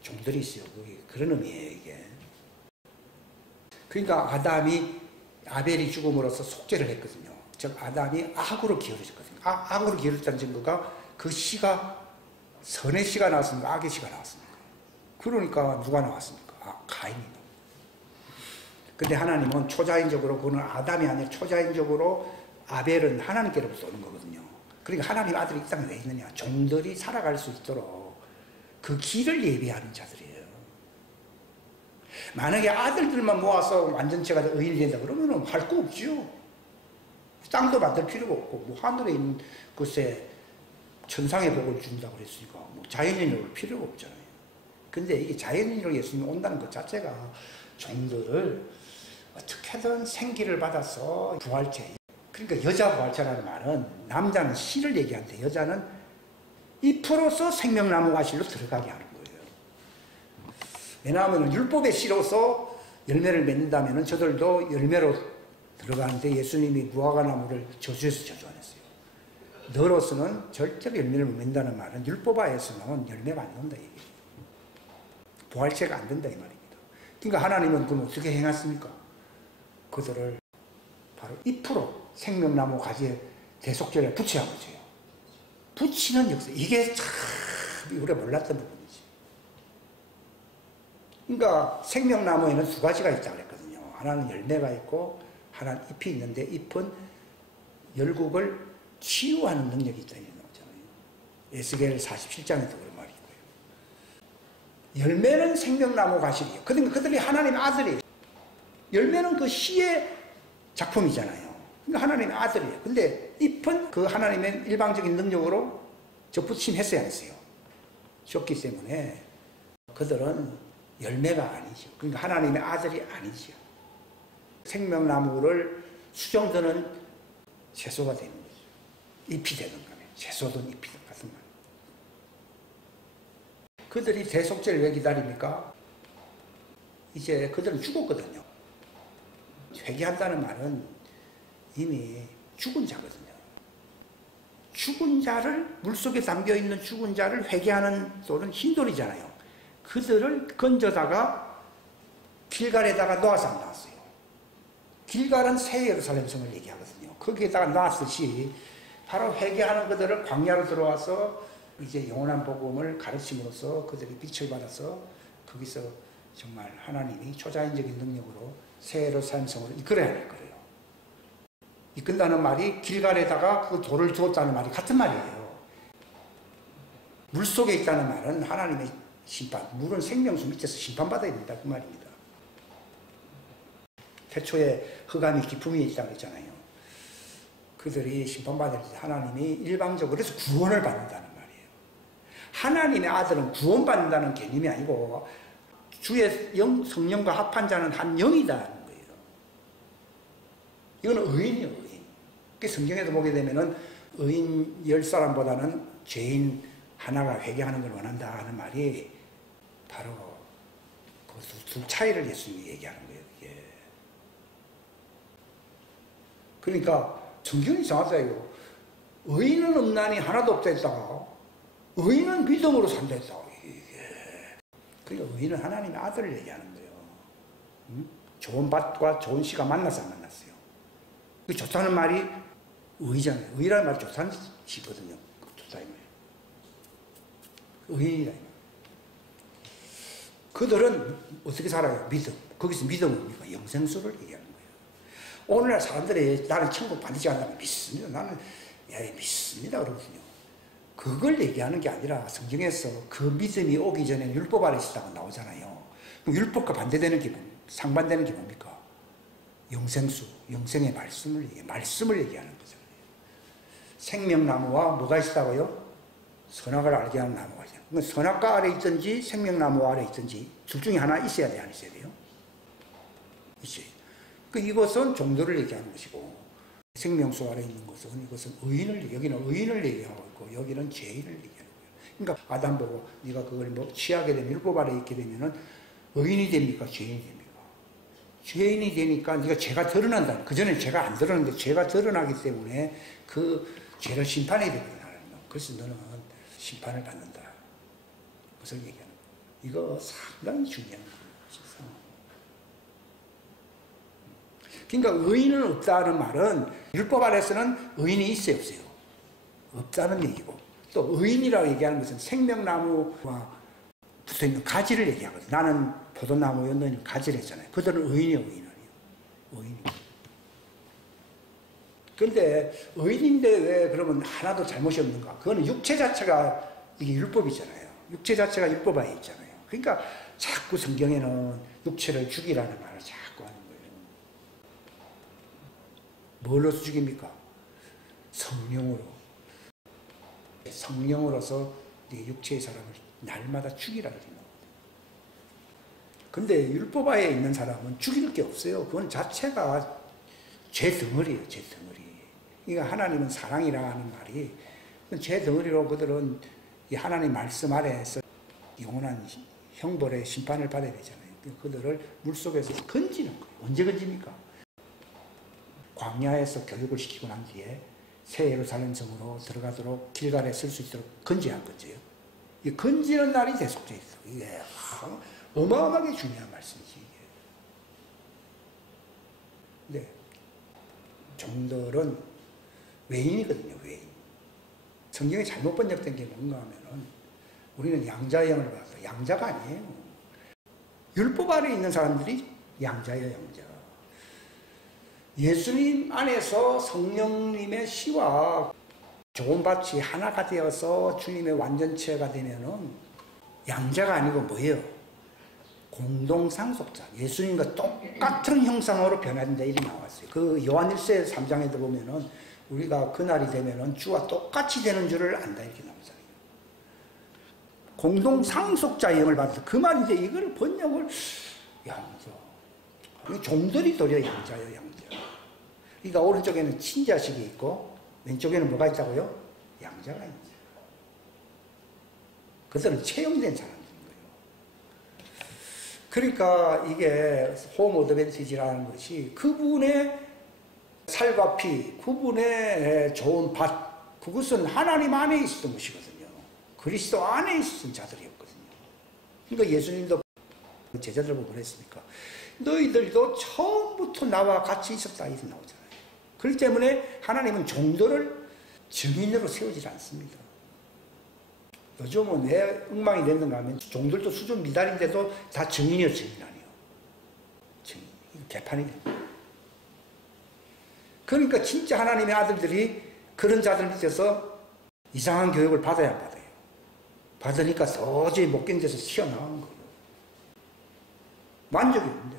종들이 있어요. 그런 의미예요, 이게. 그러니까 아담이 아벨이 죽음으로써 속죄를 했거든요. 즉 아담이 악으로 기울어졌거든요. 악으로 기울어졌다는 증거가 그 씨가 선의 씨가 나왔습니까? 악의 씨가 나왔습니까? 그러니까 누가 나왔습니까? 가인이. 근데 하나님은 초자연적으로, 그거는 아담이 아니라 초자연적으로 아벨은 하나님께로부터 오는 거거든요. 그러니까 하나님 아들이 이 땅에 왜 있느냐? 종들이 살아갈 수 있도록 그 길을 예비하는 자들이에요. 만약에 아들들만 모아서 완전체가 의인이 된다 그러면 할 거 없지요. 땅도 만들 필요가 없고, 뭐 하늘에 있는 것에 천상의 복을 준다고 그랬으니까 뭐 자연인으로 올 필요가 없잖아요. 근데 이게 자연인으로 예수님이 온다는 것 자체가 종들을 어떻게든 생기를 받아서 부활체. 그러니까 여자 부활체라는 말은 남자는 씨를 얘기하는데 여자는 잎으로서 생명나무 가실로 들어가게 하는 거예요. 왜냐하면 율법의 씨로서 열매를 맺는다면 저들도 열매로 들어가는데 예수님이 무화과나무를 저주해서 저주 안 했어요. 너로서는 절대로 열매를 못 맺는다는 말은 율법화에서는 열매가 안 난다 이게. 부활체가 안 된다 이 말입니다. 그러니까 하나님은 그럼 어떻게 행했습니까? 그들을 바로 잎으로 생명나무 가지에 대속죄를 붙여야 하죠. 붙이는 역사. 이게 참 우리가 몰랐던 부분이지. 그러니까 생명나무에는 두 가지가 있다고 그랬거든요. 하나는 열매가 있고 하나는 잎이 있는데 잎은 열국을 치유하는 능력이 있다 이렇게 나오잖아요. 에스겔 47장에도 그런 말이 있고요. 열매는 생명나무 가실이에요. 그러니까 그들이 하나님의 아들이에요. 열매는 그 씨의 작품이잖아요. 그러니까 하나님의 아들이에요. 근데 잎은 그 하나님의 일방적인 능력으로 접붙임했어야 했어요. 줬기 때문에 그들은 열매가 아니죠. 그러니까 하나님의 아들이 아니죠. 생명나무를 수정드는 채소가 되는 거죠. 잎이 되는 거예요. 채소든 잎이 같은 말. 그들이 대속죄를 왜 기다립니까? 이제 그들은 죽었거든요. 회개한다는 말은 이미 죽은 자거든요. 죽은 자를, 물속에 담겨있는 죽은 자를 회개하는 소는 흰돌이잖아요. 그들을 건져다가 길갈에다가 놓아서 안 나왔어요. 길갈은 새 예루살렘 성을 얘기하거든요. 거기에다가 놨듯이 바로 회개하는 그들을 광야로 들어와서 이제 영원한 복음을 가르침으로써 그들이 빛을 받아서 거기서 정말 하나님이 초자연적인 능력으로 새 예루살렘 성으로 이끌어야 할 거예요. 이끈다는 말이 길갈에다가 그 돌을 두었다는 말이 같은 말이에요. 물속에 있다는 말은 하나님의 심판, 물은 생명수 밑에서 심판받아야 된다 그 말입니다. 태초에 흑암이 기품이 있다고 했잖아요. 그들이 심판받을 때 하나님이 일방적으로 해서 구원을 받는다는 말이에요. 하나님의 아들은 구원받는다는 개념이 아니고 주의 영, 성령과 합한 자는 한 영이다는 거예요. 이거는 의인이에요, 의인. 그 성경에도 보게 되면은 의인 10사람보다는 죄인 하나가 회개하는 걸 원한다 하는 말이 바로 그 두 차이를 예수님이 얘기하는 거예요. 이게. 그러니까 성경이 이상하다 이거. 의인은 없나니 하나도 없다 했다가 의인은 믿음으로 산다 했다가 그러니까 의인은 하나님의 아들을 얘기하는 거예요. 좋은 밭과 좋은 씨가 만나서 안 만났어요. 그 좋다는 말이 의잖아요. 의라는 말이 좋다는 뜻이거든요. 좋다 이 말이에요. 의인이다 이 말이에요. 그들은 어떻게 살아요? 믿음. 거기서 믿음은 뭡니까? 영생수를 얘기하는 거예요. 오늘날 사람들이 나는 천국 반드시 간다면 믿습니다. 나는 믿습니다 그러거든요. 그걸 얘기하는 게 아니라 성경에서 그 믿음이 오기 전에 율법 아래 있었다고 나오잖아요. 그럼 율법과 반대되는 게 상반되는 게 뭡니까? 영생수, 영생의 말씀을 얘기하는 거잖아요. 생명나무와 뭐가 있다고요? 선악을 알게 하는 나무가 있어요. 그러니까 선악과 아래 있든지 생명나무 아래 있든지 둘 중에 하나 있어야 돼, 안 있어야 돼요? 있어요. 이것은 종들을 얘기하는 것이고 생명수 아래 있는 것은 이것은 의인을, 여기는 의인을 얘기하고 있고 여기는 죄인을 얘기하는 거예요. 그러니까 아담 보고 네가 그걸 뭐 취하게 되면 율법 아래 있게 되면은 의인이 됩니까? 죄인이 됩니까? 죄인이 되니까 네가 죄가 드러난다. 그전에 죄가 안 드러났는데 죄가 드러나기 때문에 그 죄를 심판해야 되거든. 그래서 너는 심판을 받는다. 그것을 얘기하는 거예요. 이거 상당히 중요한 거예요. 그러니까 의인은 없다는 말은 율법 아래서는 의인이 있어요, 없어요? 없다는 얘기고, 또 의인이라고 얘기하는 것은 생명나무와 붙어있는 가지를 얘기하거든. 나는 포도나무요, 너는 가지를 했잖아요. 그들은 의인이요, 의인 아니에요. 의인이요. 그런데 의인인데 왜 그러면 하나도 잘못이 없는가? 그거는 육체 자체가 이게 율법이잖아요. 육체 자체가 율법 아래 있잖아요. 그러니까 자꾸 성경에는 육체를 죽이라는 말을 자꾸 하는 거예요. 뭘로서 죽입니까? 성령으로. 성령으로서 육체의 사람을 날마다 죽이라는 거예요. 근데 율법 아래 있는 사람은 죽일 게 없어요. 그건 자체가 죄 덩어리예요, 죄 덩어리. 그러니까 하나님은 사랑이라 하는 말이 죄 덩어리로 그들은 이 하나님 말씀 아래에서 영원한 형벌의 심판을 받아야 되잖아요. 그들을 물속에서 건지는 거예요. 언제 건집니까? 광야에서 교육을 시키고 난 뒤에 새 예루살렘 성으로 들어가도록 길갈에 쓸 수 있도록 건져야 안 건져요. 이 건지는 날이 계속되어 있어. 이게 어마어마하게 중요한 말씀이지, 이게. 네. 종들은 외인이거든요, 외인. 성경에 잘못 번역된 게 뭔가 하면은 우리는 양자의 영을 받았다. 양자가 아니에요. 율법 아래 있는 사람들이 양자예요, 양자. 예수님 안에서 성령님의 시와 좋은 밭이 하나가 되어서 주님의 완전체가 되면은 양자가 아니고 뭐예요? 공동상속자. 예수님과 똑같은 형상으로 변한다 이렇게 나왔어요. 그 요한 1서 3장에도 보면은 우리가 그날이 되면은 주와 똑같이 되는 줄을 안다 이렇게 나오잖아요. 공동상속자의 영을 받았다. 그 말인데 이걸 번역을 양자. 종들이 도리어 양자예요, 양자. 그러니까 오른쪽에는 친자식이 있고 왼쪽에는 뭐가 있다고요? 양자가 있는 거예요. 그들은 채용된 사람들인 거예요. 그러니까 이게 홈 어드밴티지라는 것이 그분의 살과 피, 그분의 좋은 밭, 그것은 하나님 안에 있었던 것이거든요. 그리스도 안에 있었던 자들이었거든요. 그러니까 예수님도 제자들 보고 그랬으니까 너희들도 처음부터 나와 같이 있었다 이렇게 나오잖아요. 그렇기 때문에 하나님은 종들을 증인으로 세우지 않습니다. 요즘은 왜 엉망이 됐는가 하면 종들도 수준 미달인데도 다 증인이요, 증인 아니에요. 증인. 개판이 됩니다. 그러니까 진짜 하나님의 아들들이 그런 자들 밑에서 이상한 교육을 받아야 안 받아요. 받으니까 도저히 못 견뎌서 튀어나오는 거예요. 만족이 없는데.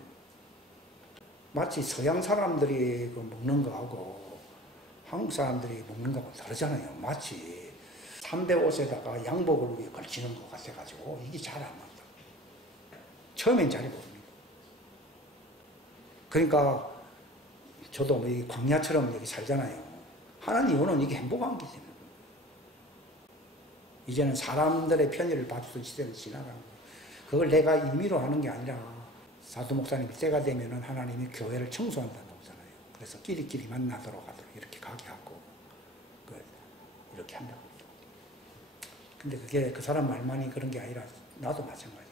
마치 서양 사람들이 먹는 거하고 한국 사람들이 먹는 거하고 다르잖아요. 마치 삼배 옷에다가 양복을 위에 걸치는 것 같아가지고 이게 잘 안 맞다. 처음엔 잘 모릅니다. 그러니까 저도 뭐 이 광야처럼 여기 살잖아요. 하나님 오는 이게 행복한 게 되는 거예요. 이제는 사람들의 편의를 봐주던 시대는 지나가는 거예요. 그걸 내가 임의로 하는 게 아니라 사도 목사님이 때가 되면은 하나님이 교회를 청소한다고 하잖아요. 그래서 끼리끼리 만나도록 하도록 이렇게 가게 하고 이렇게 한다고. 근데 그게 그 사람 말만이 그런 게 아니라 나도 마찬가지인 거예요.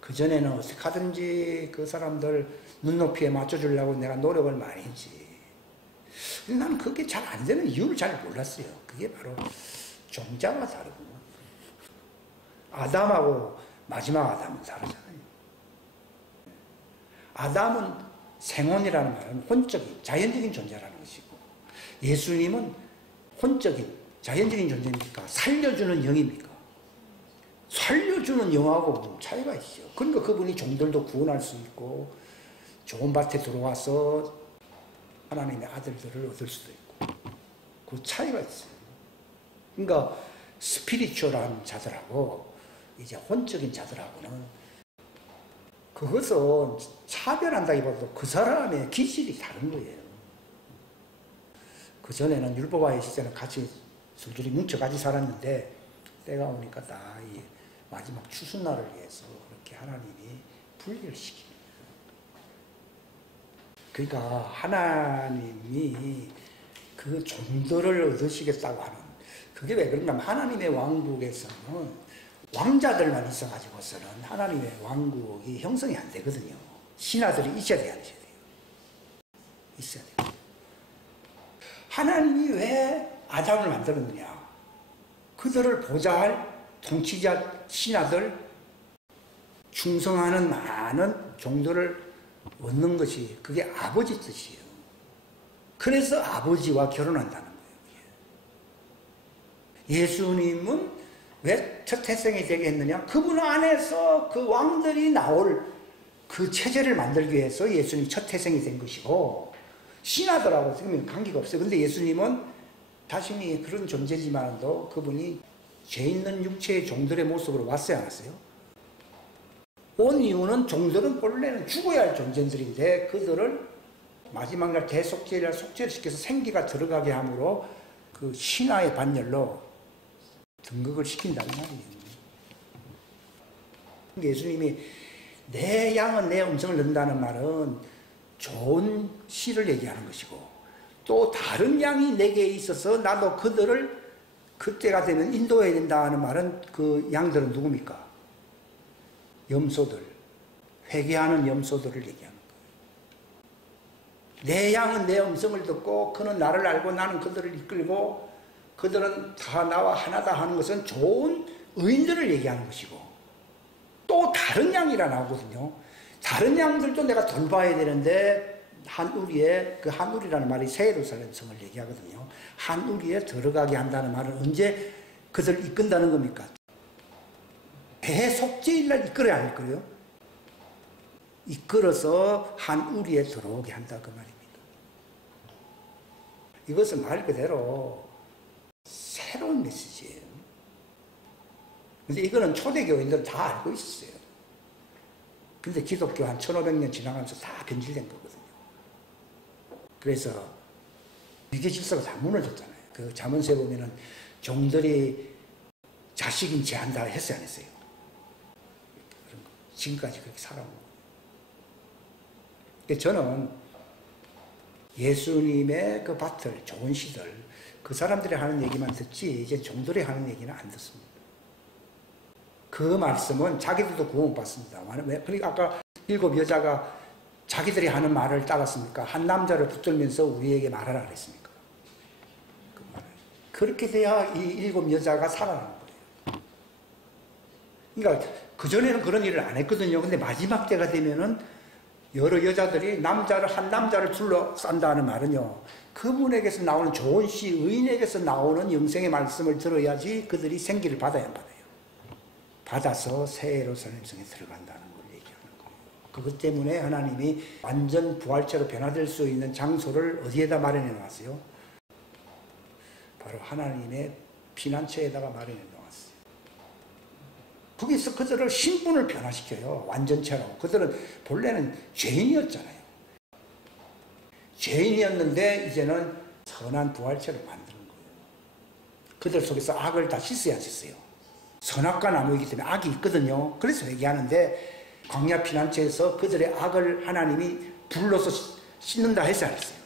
그전에는 어떻게 하든지 그 사람들 눈높이에 맞춰주려고 내가 노력을 많이 했지. 근데 나는 그게 잘 안 되는 이유를 잘 몰랐어요. 그게 바로 종자가 다르구나. 아담하고 마지막 아담은 다르잖아요. 아담은 생혼이라는 말은 혼적인, 자연적인 존재라는 것이고, 예수님은 혼적인, 자연적인 존재입니까? 살려주는 영입니까? 살려주는 영하고 차이가 있어요. 그러니까 그분이 종들도 구원할 수 있고, 좋은 밭에 들어와서 하나님의 아들들을 얻을 수도 있고, 그 차이가 있어요. 그러니까 스피리추얼한 자들하고 이제 혼적인 자들하고는 그것은 차별한다기보다도 그 사람의 기질이 다른 거예요. 그전에는 율법화의 시대는 같이 술들이 뭉쳐 같이 살았는데 때가 오니까 다 이 마지막 추수날을 위해서 그렇게 하나님이 분리를 시킵니다. 그러니까 하나님이 그 종들을 얻으시겠다고 하는, 그게 왜 그런가 하면 하나님의 왕국에서는 왕자들만 있어가지고서는 하나님의 왕국이 형성이 안 되거든요. 신하들이 있어야 돼요, 안 있어야 돼요? 있어야 돼요. 하나님이 왜 아담을 만들었느냐? 그들을 보좌할 통치자 신하들, 충성하는 많은 종들을 얻는 것이 그게 아버지 뜻이에요. 그래서 아버지와 결혼한다는 거예요. 예수님은 왜 첫 태생이 되게 했느냐? 그분 안에서 그 왕들이 나올 그 체제를 만들기 위해서 예수님이 첫 태생이 된 것이고, 신하들하고 지금 관계가 없어요. 근데 예수님은 자신이 그런 존재지만도 그분이 죄 있는 육체의 종들의 모습으로 왔어요, 안 왔어요? 온 이유는 종들은 본래는 죽어야 할 존재들인데 그들을 마지막 날 대속죄를 속죄를 시켜서 생기가 들어가게 함으로 그 신하의 반열로 등극을 시킨다는 말이에요. 예수님이 내 양은 내 음성을 듣는다는 말은 좋은 시를 얘기하는 것이고, 또 다른 양이 내게 있어서 나도 그들을 그때가 되면 인도해야 된다는 말은 그 양들은 누굽니까? 염소들, 회개하는 염소들을 얘기하는 거예요. 내 양은 내 음성을 듣고 그는 나를 알고 나는 그들을 이끌고 그들은 다 나와 하나다 하는 것은 좋은 의인들을 얘기하는 것이고, 또 다른 양이라 나오거든요. 다른 양들도 내가 돌봐야 되는데 한우리에, 그 한우리라는 말이 새 예루살렘 성을 얘기하거든요. 한우리에 들어가게 한다는 말은 언제 그들을 이끈다는 겁니까? 대속죄일날 이끌어야 안 이끌어요? 이끌어서 한우리에 들어오게 한다 그 말입니다. 이것은 말 그대로 새로운 메시지예요. 근데 이거는 초대교인들은 다 알고 있었어요. 근데 기독교 한 1500년 지나가면서 다 변질된 거거든요. 그래서 위계 질서가 다 무너졌잖아요. 그 잠언서에 보면은 종들이 자식인 제한다 했어요, 안 했어요? 그런 거. 지금까지 그렇게 살아온 거예요. 저는 예수님의 그 밭을, 좋은 시들, 그 사람들이 하는 얘기만 듣지 이제 종들이 하는 얘기는 안 듣습니다. 그 말씀은 자기들도 구원 못 받습니다. 그러니까 아까 7 여자가 자기들이 하는 말을 따랐습니까? 한 남자를 붙들면서 우리에게 말하라 그랬습니까? 그렇게 돼야 이 7 여자가 살아나는 거예요. 그러니까 그전에는 그런 일을 안 했거든요. 근데 마지막 때가 되면은 여러 여자들이 한 남자를 둘러싼다는 말은요, 그분에게서 나오는 좋은 시, 의인에게서 나오는 영생의 말씀을 들어야지 그들이 생기를 받아야 받아요. 받아서 새 예루살렘 성에 들어간다는 걸 얘기하는 거예요. 그것 때문에 하나님이 완전 부활체로 변화될 수 있는 장소를 어디에다 마련해 놓았어요? 바로 하나님의 피난처에다가 마련해 놓았어요. 거기서 그들을 신분을 변화시켜요. 완전체로. 그들은 본래는 죄인이었잖아요. 죄인이었는데 이제는 선한 부활체로 만드는 거예요. 그들 속에서 악을 다 씻어야 안 씻어요. 선악과 나무이기 때문에 악이 있거든요. 그래서 얘기하는데 광야 피난처에서 그들의 악을 하나님이 불러서 씻는다 했어 안 했어요?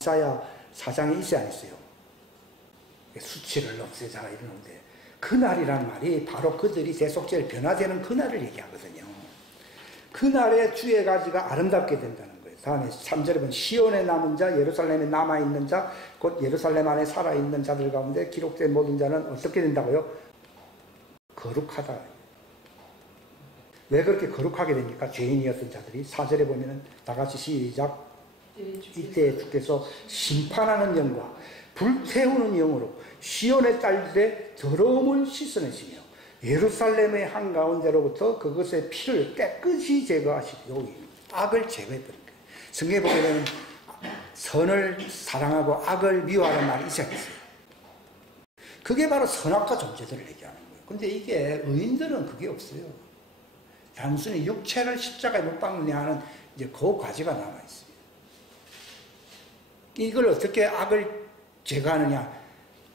이사야 4장에 있어야 안 했어요? 수치를 없애자 이러는데 그날이란 말이 바로 그들이 대속죄를 변화되는 그날을 얘기하거든요. 그날에 주의 가지가 아름답게 된다는 거예요. 다음에 3절에 보면 시온에 남은 자, 예루살렘에 남아있는 자, 곧 예루살렘 안에 살아있는 자들 가운데 기록된 모든 자는 어떻게 된다고요? 거룩하다. 왜 그렇게 거룩하게 됩니까? 죄인이었던 자들이. 4절에 보면 다 같이 시작. 이때 주께서 심판하는 영과 불태우는 영으로 시온의 딸들의 더러움을 씻어내시며 예루살렘의 한가운데로부터 그것의 피를 깨끗이 제거하시고, 여기 악을 제거해버린 거예요. 성경에 보면 선을 사랑하고 악을 미워하는 말이 있어야겠어요. 그게 바로 선악과 존재들을 얘기하는 거예요. 근데 이게 의인들은 그게 없어요. 단순히 육체를 십자가에 못 박느냐 하는 이제 그 과제가 남아있어요. 이걸 어떻게 악을 제거하느냐,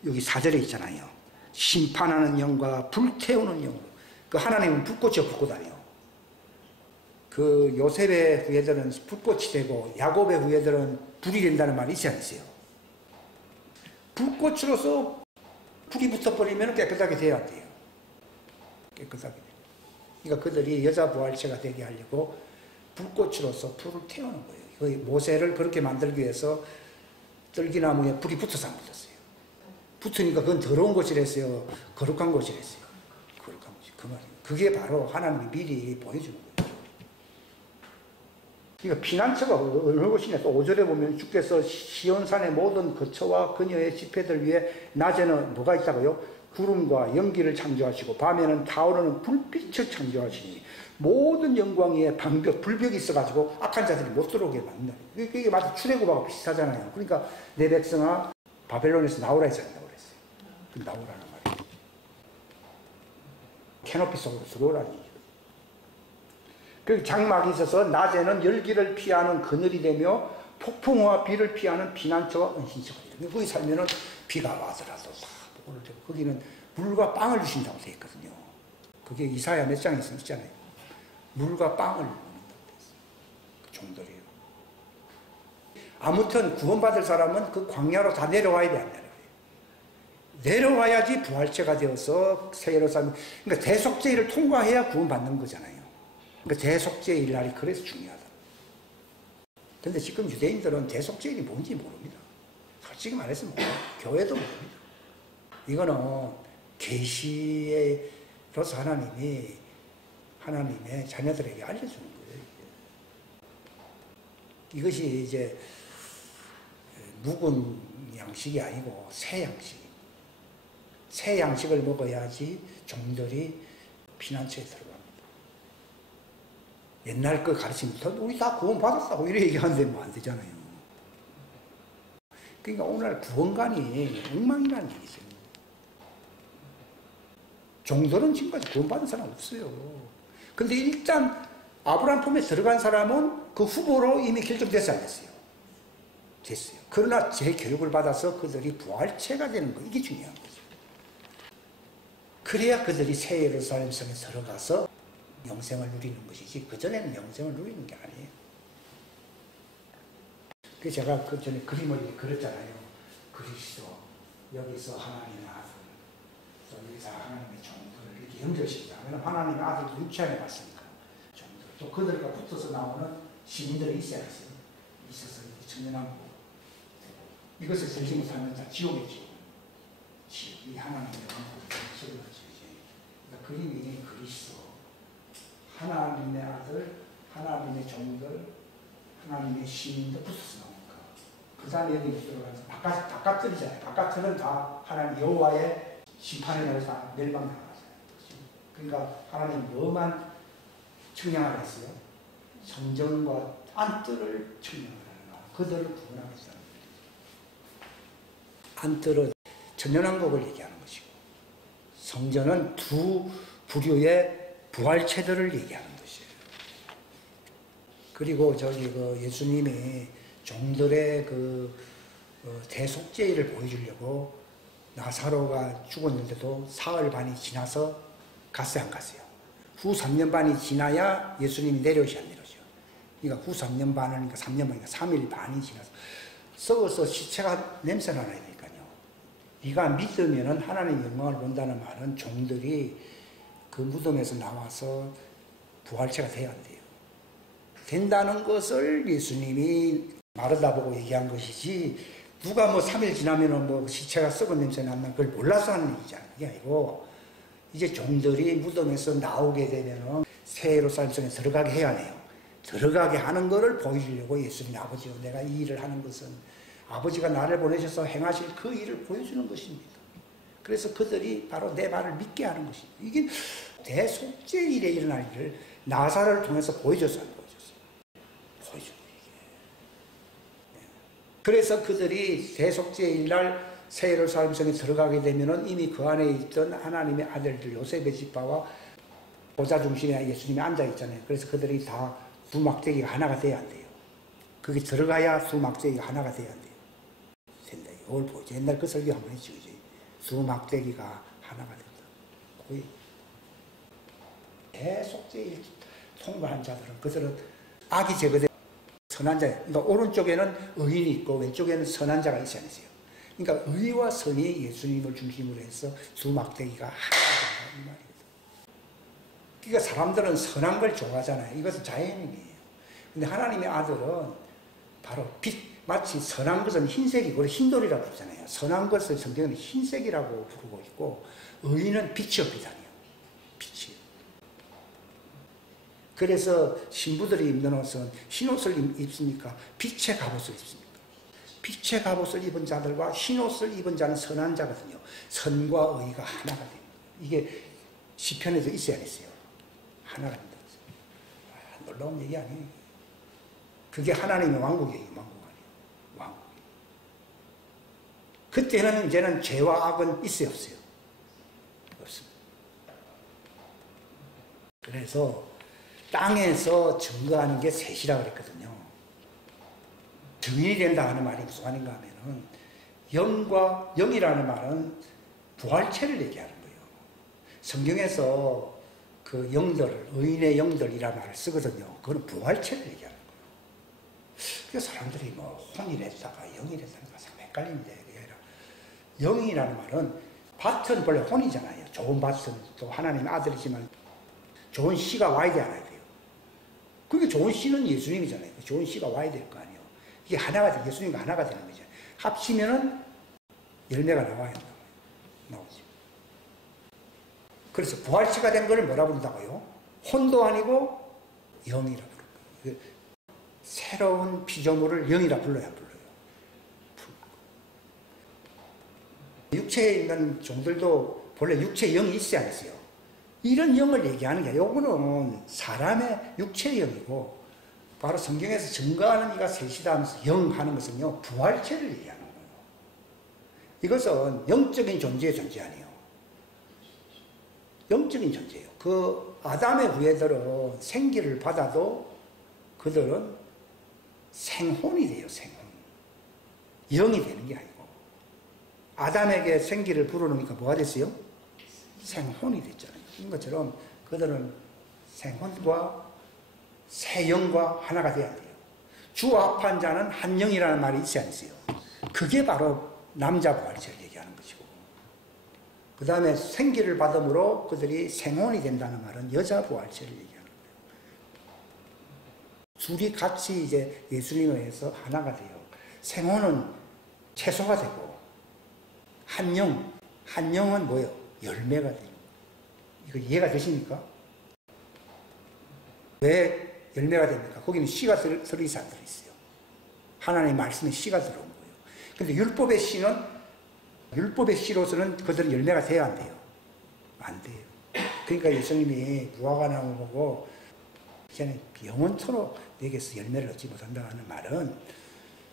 여기 4절에 있잖아요. 심판하는 영과 불태우는 영으로. 그 하나님은 불꽃이요 불꽃 아니에요. 그 요셉의 후예들은 불꽃이 되고 야곱의 후예들은 불이 된다는 말이 있지 않으세요? 불꽃으로서 불이 붙어버리면 깨끗하게 돼야 돼요. 깨끗하게 돼요. 그러니까 그들이 여자 부활체가 되게 하려고 불꽃으로서 불을 태우는 거예요. 그 모세를 그렇게 만들기 위해서 떨기나무에 불이 붙어서 안 붙었어요. 붙으니까 그건 더러운 것이랬어요. 거룩한 것이랬어요. 거룩한 것이 그 말이에요. 그게 바로 하나님이 미리 보여주는 거예요. 그러니까 피난처가 어느 곳이냐. 또 5절에 보면 주께서 시온산의 모든 거처와 그녀의 집회들 위에 낮에는 뭐가 있다고요? 구름과 연기를 창조하시고 밤에는 타오르는 불빛을 창조하시니 모든 영광 위에 방벽, 불벽이 있어가지고 악한 자들이 못 들어오게 만든다. 이게 마치 출애굽하고 비슷하잖아요. 그러니까 내 백성아 바벨론에서 나오라 했잖아요. 나오라는 말이에요. 캐노피 속으로 들어오라는 얘기죠. 그 장막이 있어서 낮에는 열기를 피하는 그늘이 되며 폭풍과 비를 피하는 피난처와 은신처가 돼요. 거기 살면은 비가 와더라도 다 오를 테고 거기는 물과 빵을 주신다고 되어 있거든요. 그게 이사야 몇 장에 있잖아요. 물과 빵을 먹는다고 되어 있어요. 그 정도래요. 아무튼 구원받을 사람은 그 광야로 다 내려와야 돼, 안 내려와요? 내려와야지 부활체가 되어서 새 예루살렘, 그러니까 대속죄를 통과해야 구원받는 거잖아요. 그러니까 대속죄의 날이 그래서 중요하다. 그런데 지금 유대인들은 대속죄일이 뭔지 모릅니다. 솔직히 말해서 몰라요. 교회도 모릅니다. 이거는 계시로서 하나님의 자녀들에게 알려주는 거예요. 이것이 이제 묵은 양식이 아니고 새 양식. 새 양식을 먹어야지 종들이 피난처에 들어갑니다. 옛날 그 가르침부터 우리 다 구원받았다고 이렇게 얘기하는데 뭐 안 되잖아요. 그러니까 오늘 구원관이 엉망이라는 얘기죠. 종들은 지금까지 구원받은 사람 없어요. 근데 일단 아브라함 품에 들어간 사람은 그 후보로 이미 결정됐어야 됐어요. 됐어요. 그러나 재교육을 받아서 그들이 부활체가 되는 거, 이게 중요한 거죠. 그래야 그들이 새 예루살렘 성에 들어가서 영생을 누리는 것이지 그전에는 영생을 누리는 게 아니에요. 그래서 제가 그 전에 그림을 그렸잖아요. 그리스도, 여기서 하나님의 아들, 또 여기서 하나님의 종들을 이렇게 연결시키자. 왜냐하면 하나님의 아들도 육체 안에 왔으니까. 종들. 또 그들과 붙어서 나오는 시민들이 있어야겠어요. 있어서 이렇게 청년하고 이것을 들지 못하면 다 지옥이죠. 이 하나님의 영광을 그러니까 그림이 그리스도, 하나님의 아들, 하나님의 종들, 하나님의 시민들 붙어서 나오니까 그 다음에 여기 들어가서 바깥들이잖아요. 바깥들은 다 하나님 여호와의 심판의 날에서 다 멸망당하잖아요. 그러니까 하나님 뭐만 청량하라 했어요? 성전과 안뜰을 청량하라. 그들을 구원하겠다. 안뜰은 천년왕국을 얘기하는 것이고 성전은 두 부류의 부활체들을 얘기하는 것이에요. 그리고 그 예수님이 종들의 대속죄를 보여주려고 나사로가 죽었는데도 사흘 반이 지나서 갔어요, 안 갔어요? 후 3년 반이 지나야 예수님이 내려오시 안 내려오죠. 그러니까 후 3년 반은, 그러니까 3년 반이니까 3일 반이 지나서 썩어서 시체가 냄새나야 되니까요. 네가 믿으면 하나님의 영광을 본다는 말은 종들이 그 무덤에서 나와서 부활체가 돼야 안 돼요. 된다는 것을 예수님이 마르다보고 얘기한 것이지 누가 뭐 3일 지나면은 뭐 시체가 썩은 냄새 난다 그걸 몰라서 하는 얘기잖아요. 그게 아니고 이제 종들이 무덤에서 나오게 되면은 새 예루살렘 성에 들어가게 해야 해요. 들어가게 하는 것을 보여주려고 예수님이 아버지요 내가 이 일을 하는 것은 아버지가 나를 보내셔서 행하실 그 일을 보여주는 것입니다. 그래서 그들이 바로 내 말을 믿게 하는 것입니다. 이게 대속죄일에 일어날 일을 나사로를 통해서 보여줬어요. 보여주는 얘기예요. 그래서 그들이 대속죄일 날 새 예루살렘 성에 들어가게 되면은 이미 그 안에 있던 하나님의 아들들 요셉의 지파와 보좌 중심에 예수님이 앉아 있잖아요. 그래서 그들이 다 두 막대기가 하나가 돼야 안 돼요. 그게 들어가야 두 막대기가 하나가 돼야 안 돼요. 된다. 이걸 보죠. 옛날 그 설교 한번 했죠. 두 막대기가 하나가 된다. 거의 대속죄일 통과한 자들은 그들은 악이 제거된 선한 자, 그러니까 오른쪽에는 의인이 있고 왼쪽에는 선한 자가 있지 않으세요. 그러니까 의와 선이 예수님을 중심으로 해서 두 막대기가 하나가 된다 이 말이에요. 그러니까 사람들은 선한 걸 좋아하잖아요. 이것은 자연이에요. 근데 하나님의 아들은 바로 빛, 마치 선한 것은 흰색이고 흰돌이라고 부르잖아요. 선한 것을 성경은 흰색이라고 부르고 있고 의인은 빛이요 비단이요. 빛이요. 그래서 신부들이 입는 옷은 흰옷을 입습니까? 빛의 갑옷을 입습니까? 빛의 갑옷을 입은 자들과 흰옷을 입은 자는 선한 자거든요. 선과 의가 하나가 됩니다. 이게 시편에도 있어야 했어요. 하나가 된다. 놀라운 얘기 아니에요. 그게 하나님의 왕국이에요. 왕국 아니에요. 왕국. 그때는 이제는 죄와 악은 있어요, 없어요? 없습니다. 그래서 땅에서 증거하는 게 셋이라고 그랬거든요. 증인이 된다 하는 말이 무슨 말인가 하면은 영과 영이라는 말은 부활체를 얘기하는 거예요. 성경에서 그 영들, 의인의 영들이라는 말을 쓰거든요. 그건 부활체를 얘기하는 거예요. 그래서 사람들이 뭐 혼이랬다가 영이랬다가 참 헷갈리는데 그게 아니라 영이라는 말은 밭은 원래 혼이잖아요. 좋은 밭은 또 하나님의 아들이지만 좋은 씨가 와야 돼요. 그게 좋은 씨는 예수님이잖아요. 좋은 씨가 와야 될 거 아니에요. 이게 하나가 돼, 예수님과 하나가 되는 거죠. 합치면은 열매가 나와야 나오죠. 그래서 부활체가 된 것을 뭐라 부른다고요? 혼도 아니고 영이라 부르는 거예요. 새로운 피조물을 영이라 불러야 불러요. 육체에 있는 종들도 본래 육체에 영이 있어야 했어요. 이런 영을 얘기하는 게 요거는 사람의 육체의 영이고 바로 성경에서 증거하는 이가 셋이다 하면서 영 하는 것은요 부활체를 얘기하는 거예요. 이것은 영적인 존재의 존재 아니에요. 영적인 존재예요. 그 아담의 후예들은 생기를 받아도 그들은 생혼이 돼요. 생혼. 영이 되는 게 아니고 아담에게 생기를 불어넣으니까 뭐가 됐어요? 생혼이 됐잖아요. 이 것처럼 그들은 생혼과 새 영과 하나가 돼야 돼요. 주합한 자는 한 영이라는 말이 있지 않으세요? 그게 바로 남자 부활체를 얘기하는 것이고 그 다음에 생기를 받음으로 그들이 생혼이 된다는 말은 여자 부활체를 얘기하는 거예요. 둘이 같이 이제 예수님에 의해서 하나가 돼요. 생혼은 채소가 되고 한 영은 뭐예요? 열매가 돼요. 이거 이해가 되십니까? 왜 열매가 됩니까? 거기는 씨가 들어있어 안 들어있어요? 하나님의 말씀에 씨가 들어온 거예요. 근데 율법의 씨로서는 그들은 열매가 돼야 안 돼요? 안 돼요. 그러니까 예수님이 무화과나무 보고 이제는 영원토록 내게서 열매를 얻지 못한다는 말은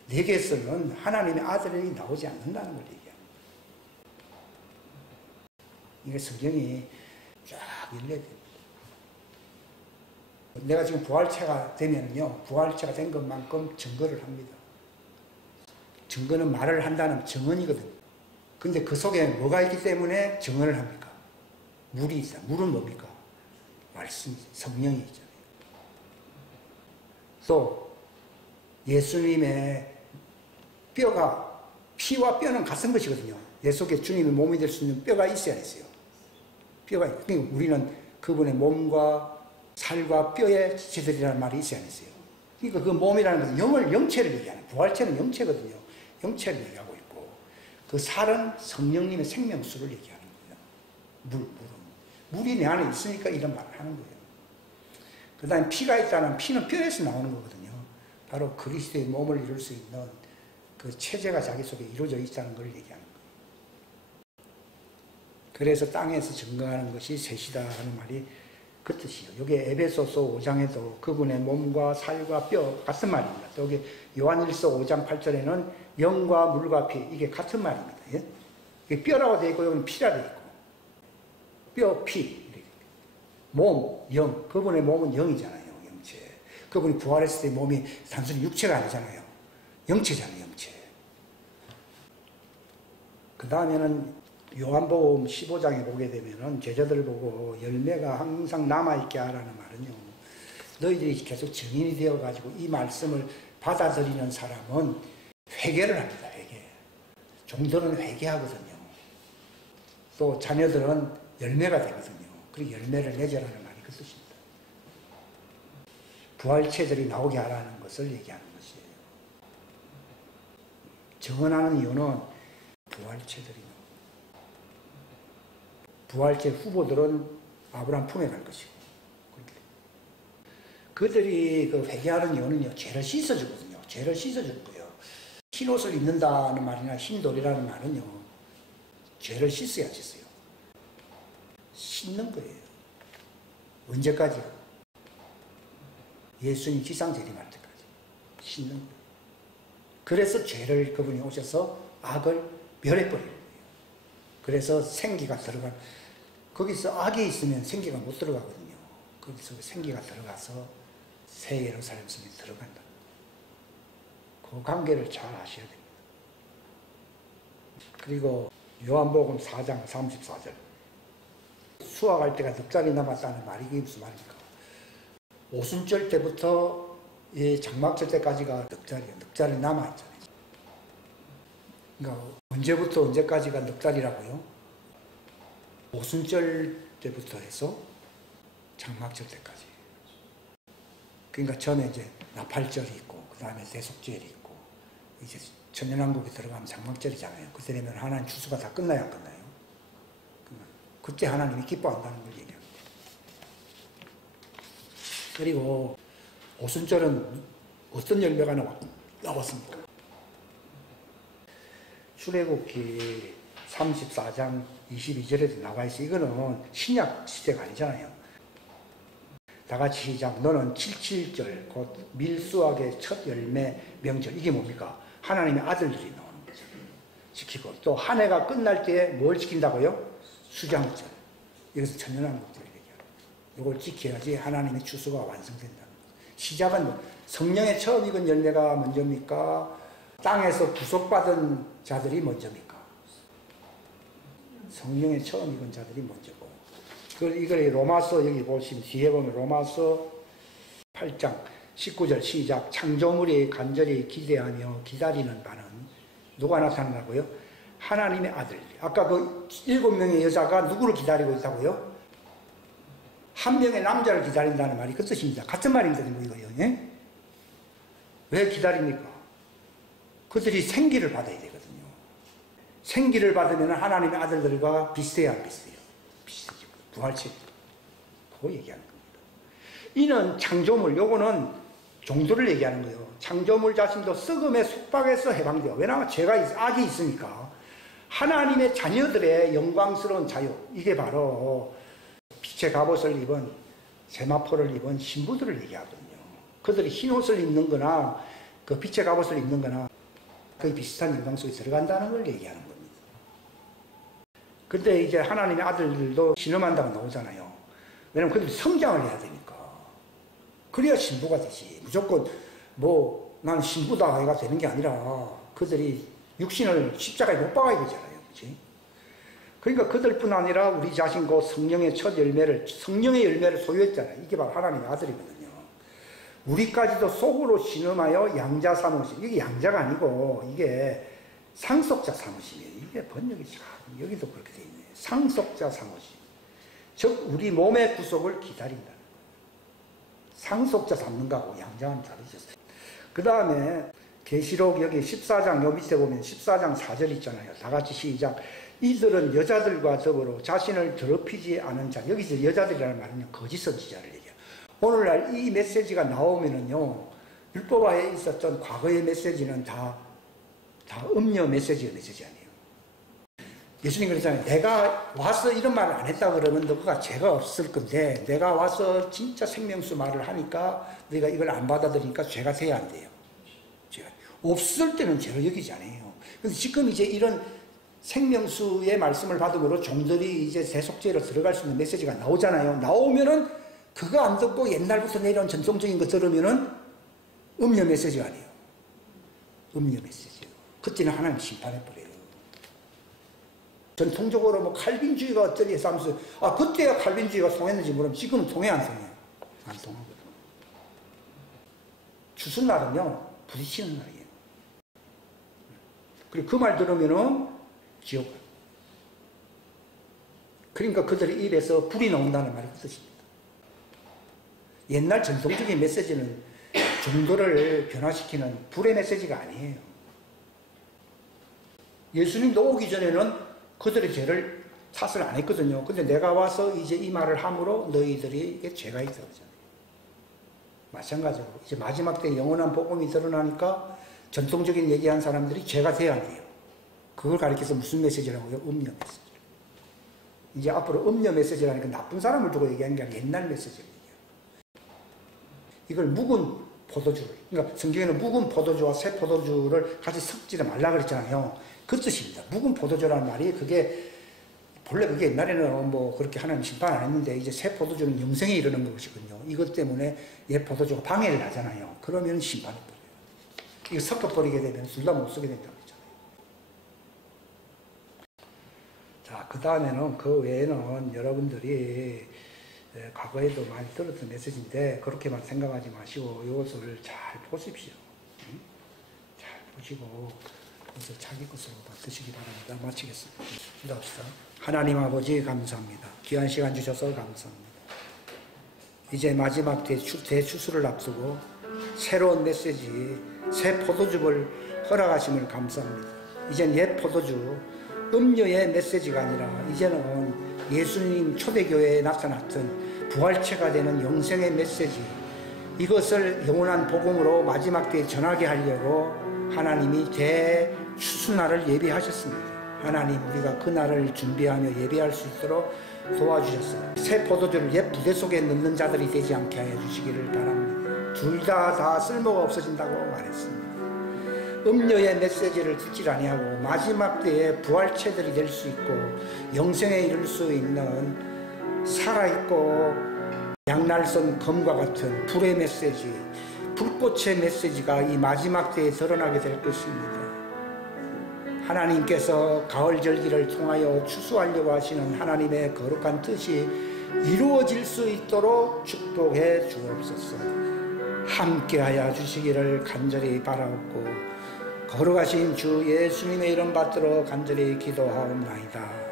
내게서는 하나님의 아들이 나오지 않는다는 걸 얘기합니다. 이게 성경이 쫙 열려야 됩니다. 내가 지금 부활체가 되면요, 부활체가 된 것만큼 증거를 합니다. 증거는 말을 한다는 증언이거든요. 근데 그 속에 뭐가 있기 때문에 증언을 합니까? 물이 있어요. 물은 뭡니까? 말씀, 성령이 있잖아요. 또 예수님의 뼈가 피와 뼈는 같은 것이거든요. 내 속에 주님의 몸이 될 수 있는 뼈가 있어야 했어요. 뼈가 그러니까 우리는 그분의 몸과 살과 뼈의 지체들이라는 말이 있어야 했어요. 그러니까 그 몸이라는 것은 영체를 얘기하는 부활체는 영체거든요. 영체를 얘기하고 있고 그 살은 성령님의 생명수를 얘기하는 거예요. 물이 내 안에 있으니까 이런 말을 하는 거예요. 그 다음에 피가 있다는 피는 뼈에서 나오는 거거든요. 바로 그리스도의 몸을 이룰 수 있는 그 체제가 자기 속에 이루어져 있다는 걸 얘기하는 거예요. 그래서 땅에서 증거하는 것이 셋이다 하는 말이 그 뜻이에요. 여기 에베소서 5장에도 그분의 몸과 살과 뼈 같은 말입니다. 또 여기 요한일서 5장 8절에는 영과 물과 피 이게 같은 말입니다. 예? 이게 뼈라고 되어 있고 여기는 피라 되어 있고 뼈, 피, 몸, 영. 그분의 몸은 영이잖아요. 영체. 그분이 부활했을 때 몸이 단순히 육체가 아니잖아요. 영체잖아요. 영체. 그 다음에는 요한복음 15장에 보게 되면은 제자들 보고 열매가 항상 남아있게 하라는 말은요. 너희들이 계속 증인이 되어가지고 이 말씀을 받아들이는 사람은 회개를 합니다. 회개. 종들은 회개하거든요. 또 자녀들은 열매가 되거든요. 그리고 열매를 맺으라는 말이 그 뜻입니다. 부활체들이 나오게 하라는 것을 얘기하는 것이에요. 증언하는 이유는 부활체들이 부활체 후보들은 아브라함 품에 갈 것이고 그들이 그 회개하는 이유는요. 죄를 씻어주거든요. 죄를 씻어줄 거예요. 흰옷을 입는다는 말이나 흰돌이라는 말은요. 죄를 씻어야 씻어요. 씻는 거예요. 언제까지요? 예수님 지상 재림할 때까지 씻는 거예요. 그래서 죄를 그분이 오셔서 악을 멸해버리는 거예요. 그래서 생기가 들어간 거기서 악이 있으면 생기가 못 들어가거든요. 거기서 생기가 들어가서 새 예루살렘 성에 들어간다. 그 관계를 잘 아셔야 됩니다. 그리고 요한복음 4장 34절 수확할 때가 넉 달이 남았다는 말이 이게 무슨 말입니까? 오순절 때부터 장막절 때까지가 넉 달이에요. 넉 달이 남아있잖아요. 그러니까 언제부터 언제까지가 넉 달이라고요? 오순절 때부터 해서 장막절 때까지. 그러니까 전에 이제 나팔절이 있고, 그 다음에 대속절이 있고, 이제 천년왕국에 들어가면 장막절이잖아요. 그때 되면 하나님 추수가 다 끝나야 안 끝나요? 그때 하나님이 기뻐한다는 걸 얘기합니다. 그리고 오순절은 어떤 열매가 나왔습니까? 출애굽기 34장 22절에도 나와 있어요. 이거는 신약 시대가 아니잖아요. 다 같이 시작. 너는 77절 곧 밀수확의 첫 열매 명절. 이게 뭡니까? 하나님의 아들들이 나오는 거죠. 지키고 또 한 해가 끝날 때 뭘 지킨다고요? 수장절. 여기서 천년왕국절 얘기해요. 이걸 지켜야지 하나님의 추수가 완성된다는 거예요. 시작은 성령의 처음 익은 열매가 먼저입니까? 땅에서 구속받은 자들이 먼저입니까? 성령의 처음 익은 자들이 먼저고. 이걸 로마서 여기 보시면 뒤에 보면 로마서 8장 19절 시작. 창조물이 간절히 기대하며 기다리는 바는 누가 나타나고요? 하나님의 아들. 아까 그 7명의 여자가 누구를 기다리고 있다고요? 한 명의 남자를 기다린다는 말이 그 뜻입니다. 같은 말입니다. 이거요. 예? 왜 기다립니까? 그들이 생기를 받아야 되거든요. 생기를 받으면 하나님의 아들들과 비슷해야 안 비슷해요? 비슷해요. 부활체. 그거 얘기하는 겁니다. 이는 창조물, 요거는 종들을 얘기하는 거예요. 창조물 자신도 썩음의 속박에서 해방돼요. 왜냐하면 죄가 악이 있으니까. 하나님의 자녀들의 영광스러운 자유, 이게 바로 빛의 갑옷을 입은 세마포를 입은 신부들을 얘기하거든요. 그들이 흰옷을 입는 거나 그 빛의 갑옷을 입는 거나 거의 비슷한 영광 속에 들어간다는 걸 얘기하는 겁니다. 근데 이제 하나님의 아들들도 신음한다고 나오잖아요. 왜냐면 그들이 성장을 해야 되니까. 그래야 신부가 되지. 무조건 난 신부다 해가 되는 게 아니라 그들이 육신을 십자가에 못 박아야 되잖아요. 그렇지? 그러니까 그들뿐 아니라 우리 자신과 성령의 성령의 열매를 소유했잖아요. 이게 바로 하나님의 아들이거든요. 우리까지도 속으로 신음하여 양자 사모심. 이게 양자가 아니고 이게 상속자 사모심이에요. 이게 번역이 참 여기도 그렇게 돼 있네요. 상속자 사모심. 즉 우리 몸의 구속을 기다린다. 상속자 잡는 거하고 양자는 다르죠. 그 다음에 계시록 여기 14장 요 밑에 보면 14장 4절 있잖아요. 다 같이 시작. 이들은 여자들과 더불어 자신을 더럽히지 않은 자. 여기서 여자들이라는 말은요 거짓 선지자를 얘기해요. 오늘날 이 메시지가 나오면은요 율법화에 있었던 과거의 메시지는 다 음녀 메시지 아니에요. 예수님 그랬잖아요. 내가 와서 이런 말을 안 했다 그러면 너가 죄가 없을 건데 내가 와서 진짜 생명수 말을 하니까 너가 이걸 안 받아들이니까 죄가 돼야 안 돼요. 죄가 없을 때는 죄를 여기지 않아요. 그래서 지금 이제 이런 생명수의 말씀을 받음으로 종들이 이제 세속죄로 들어갈 수 있는 메시지가 나오잖아요. 나오면은 그거 안 듣고 옛날부터 내려온 전통적인 거 들으면은 음녀 메시지가 아니에요. 음녀 메시지예요. 그때는 하나님 심판해버려요. 전통적으로 뭐 칼빈주의가 어쩌리 해서 하면서 그때야 칼빈주의가 통했는지 모르면 지금은 통해 안 통해요? 안 통하거든. 추수날은요 부딪히는 날이에요. 그리고 그 말 들으면은 지옥. 그러니까 그들의 입에서 불이 나온다는 말이 그 뜻입니다. 옛날 전통적인 메시지는 정도를 변화시키는 불의 메시지가 아니에요. 예수님도 오기 전에는 그들의 죄를 탓을 안 했거든요. 근데 내가 와서 이제 이 말을 함으로 너희들이 죄가 있다 그러잖아요. 마찬가지로 이제 마지막 때 영원한 복음이 드러나니까 전통적인 얘기한 사람들이 죄가 돼야 돼요. 그걸 가리켜서 무슨 메시지라고요? 음료 메시지. 이제 앞으로 음료 메시지라니까 나쁜 사람을 두고 얘기하는 게 아니라 옛날 메시지를 얘기해요. 이걸 묵은 포도주를, 그러니까 성경에는 묵은 포도주와 새 포도주를 같이 섞지 말라 그랬잖아요. 그 뜻입니다. 묵은 포도주라는 말이 그게 본래 그게 옛날에는 뭐 그렇게 하나님 심판 안 했는데 이제 새 포도주는 영생에 이르는 것이거든요. 이것 때문에 옛 포도주가 방해를 하잖아요. 그러면 심판을 버려요. 이거 섞어버리게 되면 둘 다 못 쓰게 된다고 했잖아요. 자, 그 다음에는 그 외에는 여러분들이 과거에도 많이 들었던 메시지인데 그렇게만 생각하지 마시고 이것을 잘 보십시오. 잘 보시고 그것을 자기 것으로 받으시기 바랍니다. 마치겠습니다. 기도합시다. 하나님 아버지 감사합니다. 귀한 시간 주셔서 감사합니다. 이제 마지막 대추수를 앞두고 새로운 메시지, 새 포도주를 허락하심을 감사합니다. 이젠 옛 포도주, 음료의 메시지가 아니라 이제는 예수님 초대교회에 나타났던 부활체가 되는 영생의 메시지, 이것을 영원한 복음으로 마지막 때에 전하게 하려고 하나님이 대추수날을 예비하셨습니다. 하나님, 우리가 그 날을 준비하며 예배할 수 있도록 도와주셨어요. 새 포도주를 옛 부대 속에 넣는 자들이 되지 않게 하여 주시기를 바랍니다. 둘 다 쓸모가 없어진다고 말했습니다. 음료의 메시지를 듣지 아니하고 마지막 때에 부활체들이 될 수 있고 영생에 이를 수 있는 살아있고 양날선 검과 같은 불의 메시지, 불꽃의 메시지가 이 마지막 때에 드러나게 될 것입니다. 하나님께서 가을 절기를 통하여 추수하려고 하시는 하나님의 거룩한 뜻이 이루어질 수 있도록 축복해 주옵소서. 함께하여 주시기를 간절히 바라옵고 거룩하신 주 예수님의 이름 받들어 간절히 기도하옵나이다.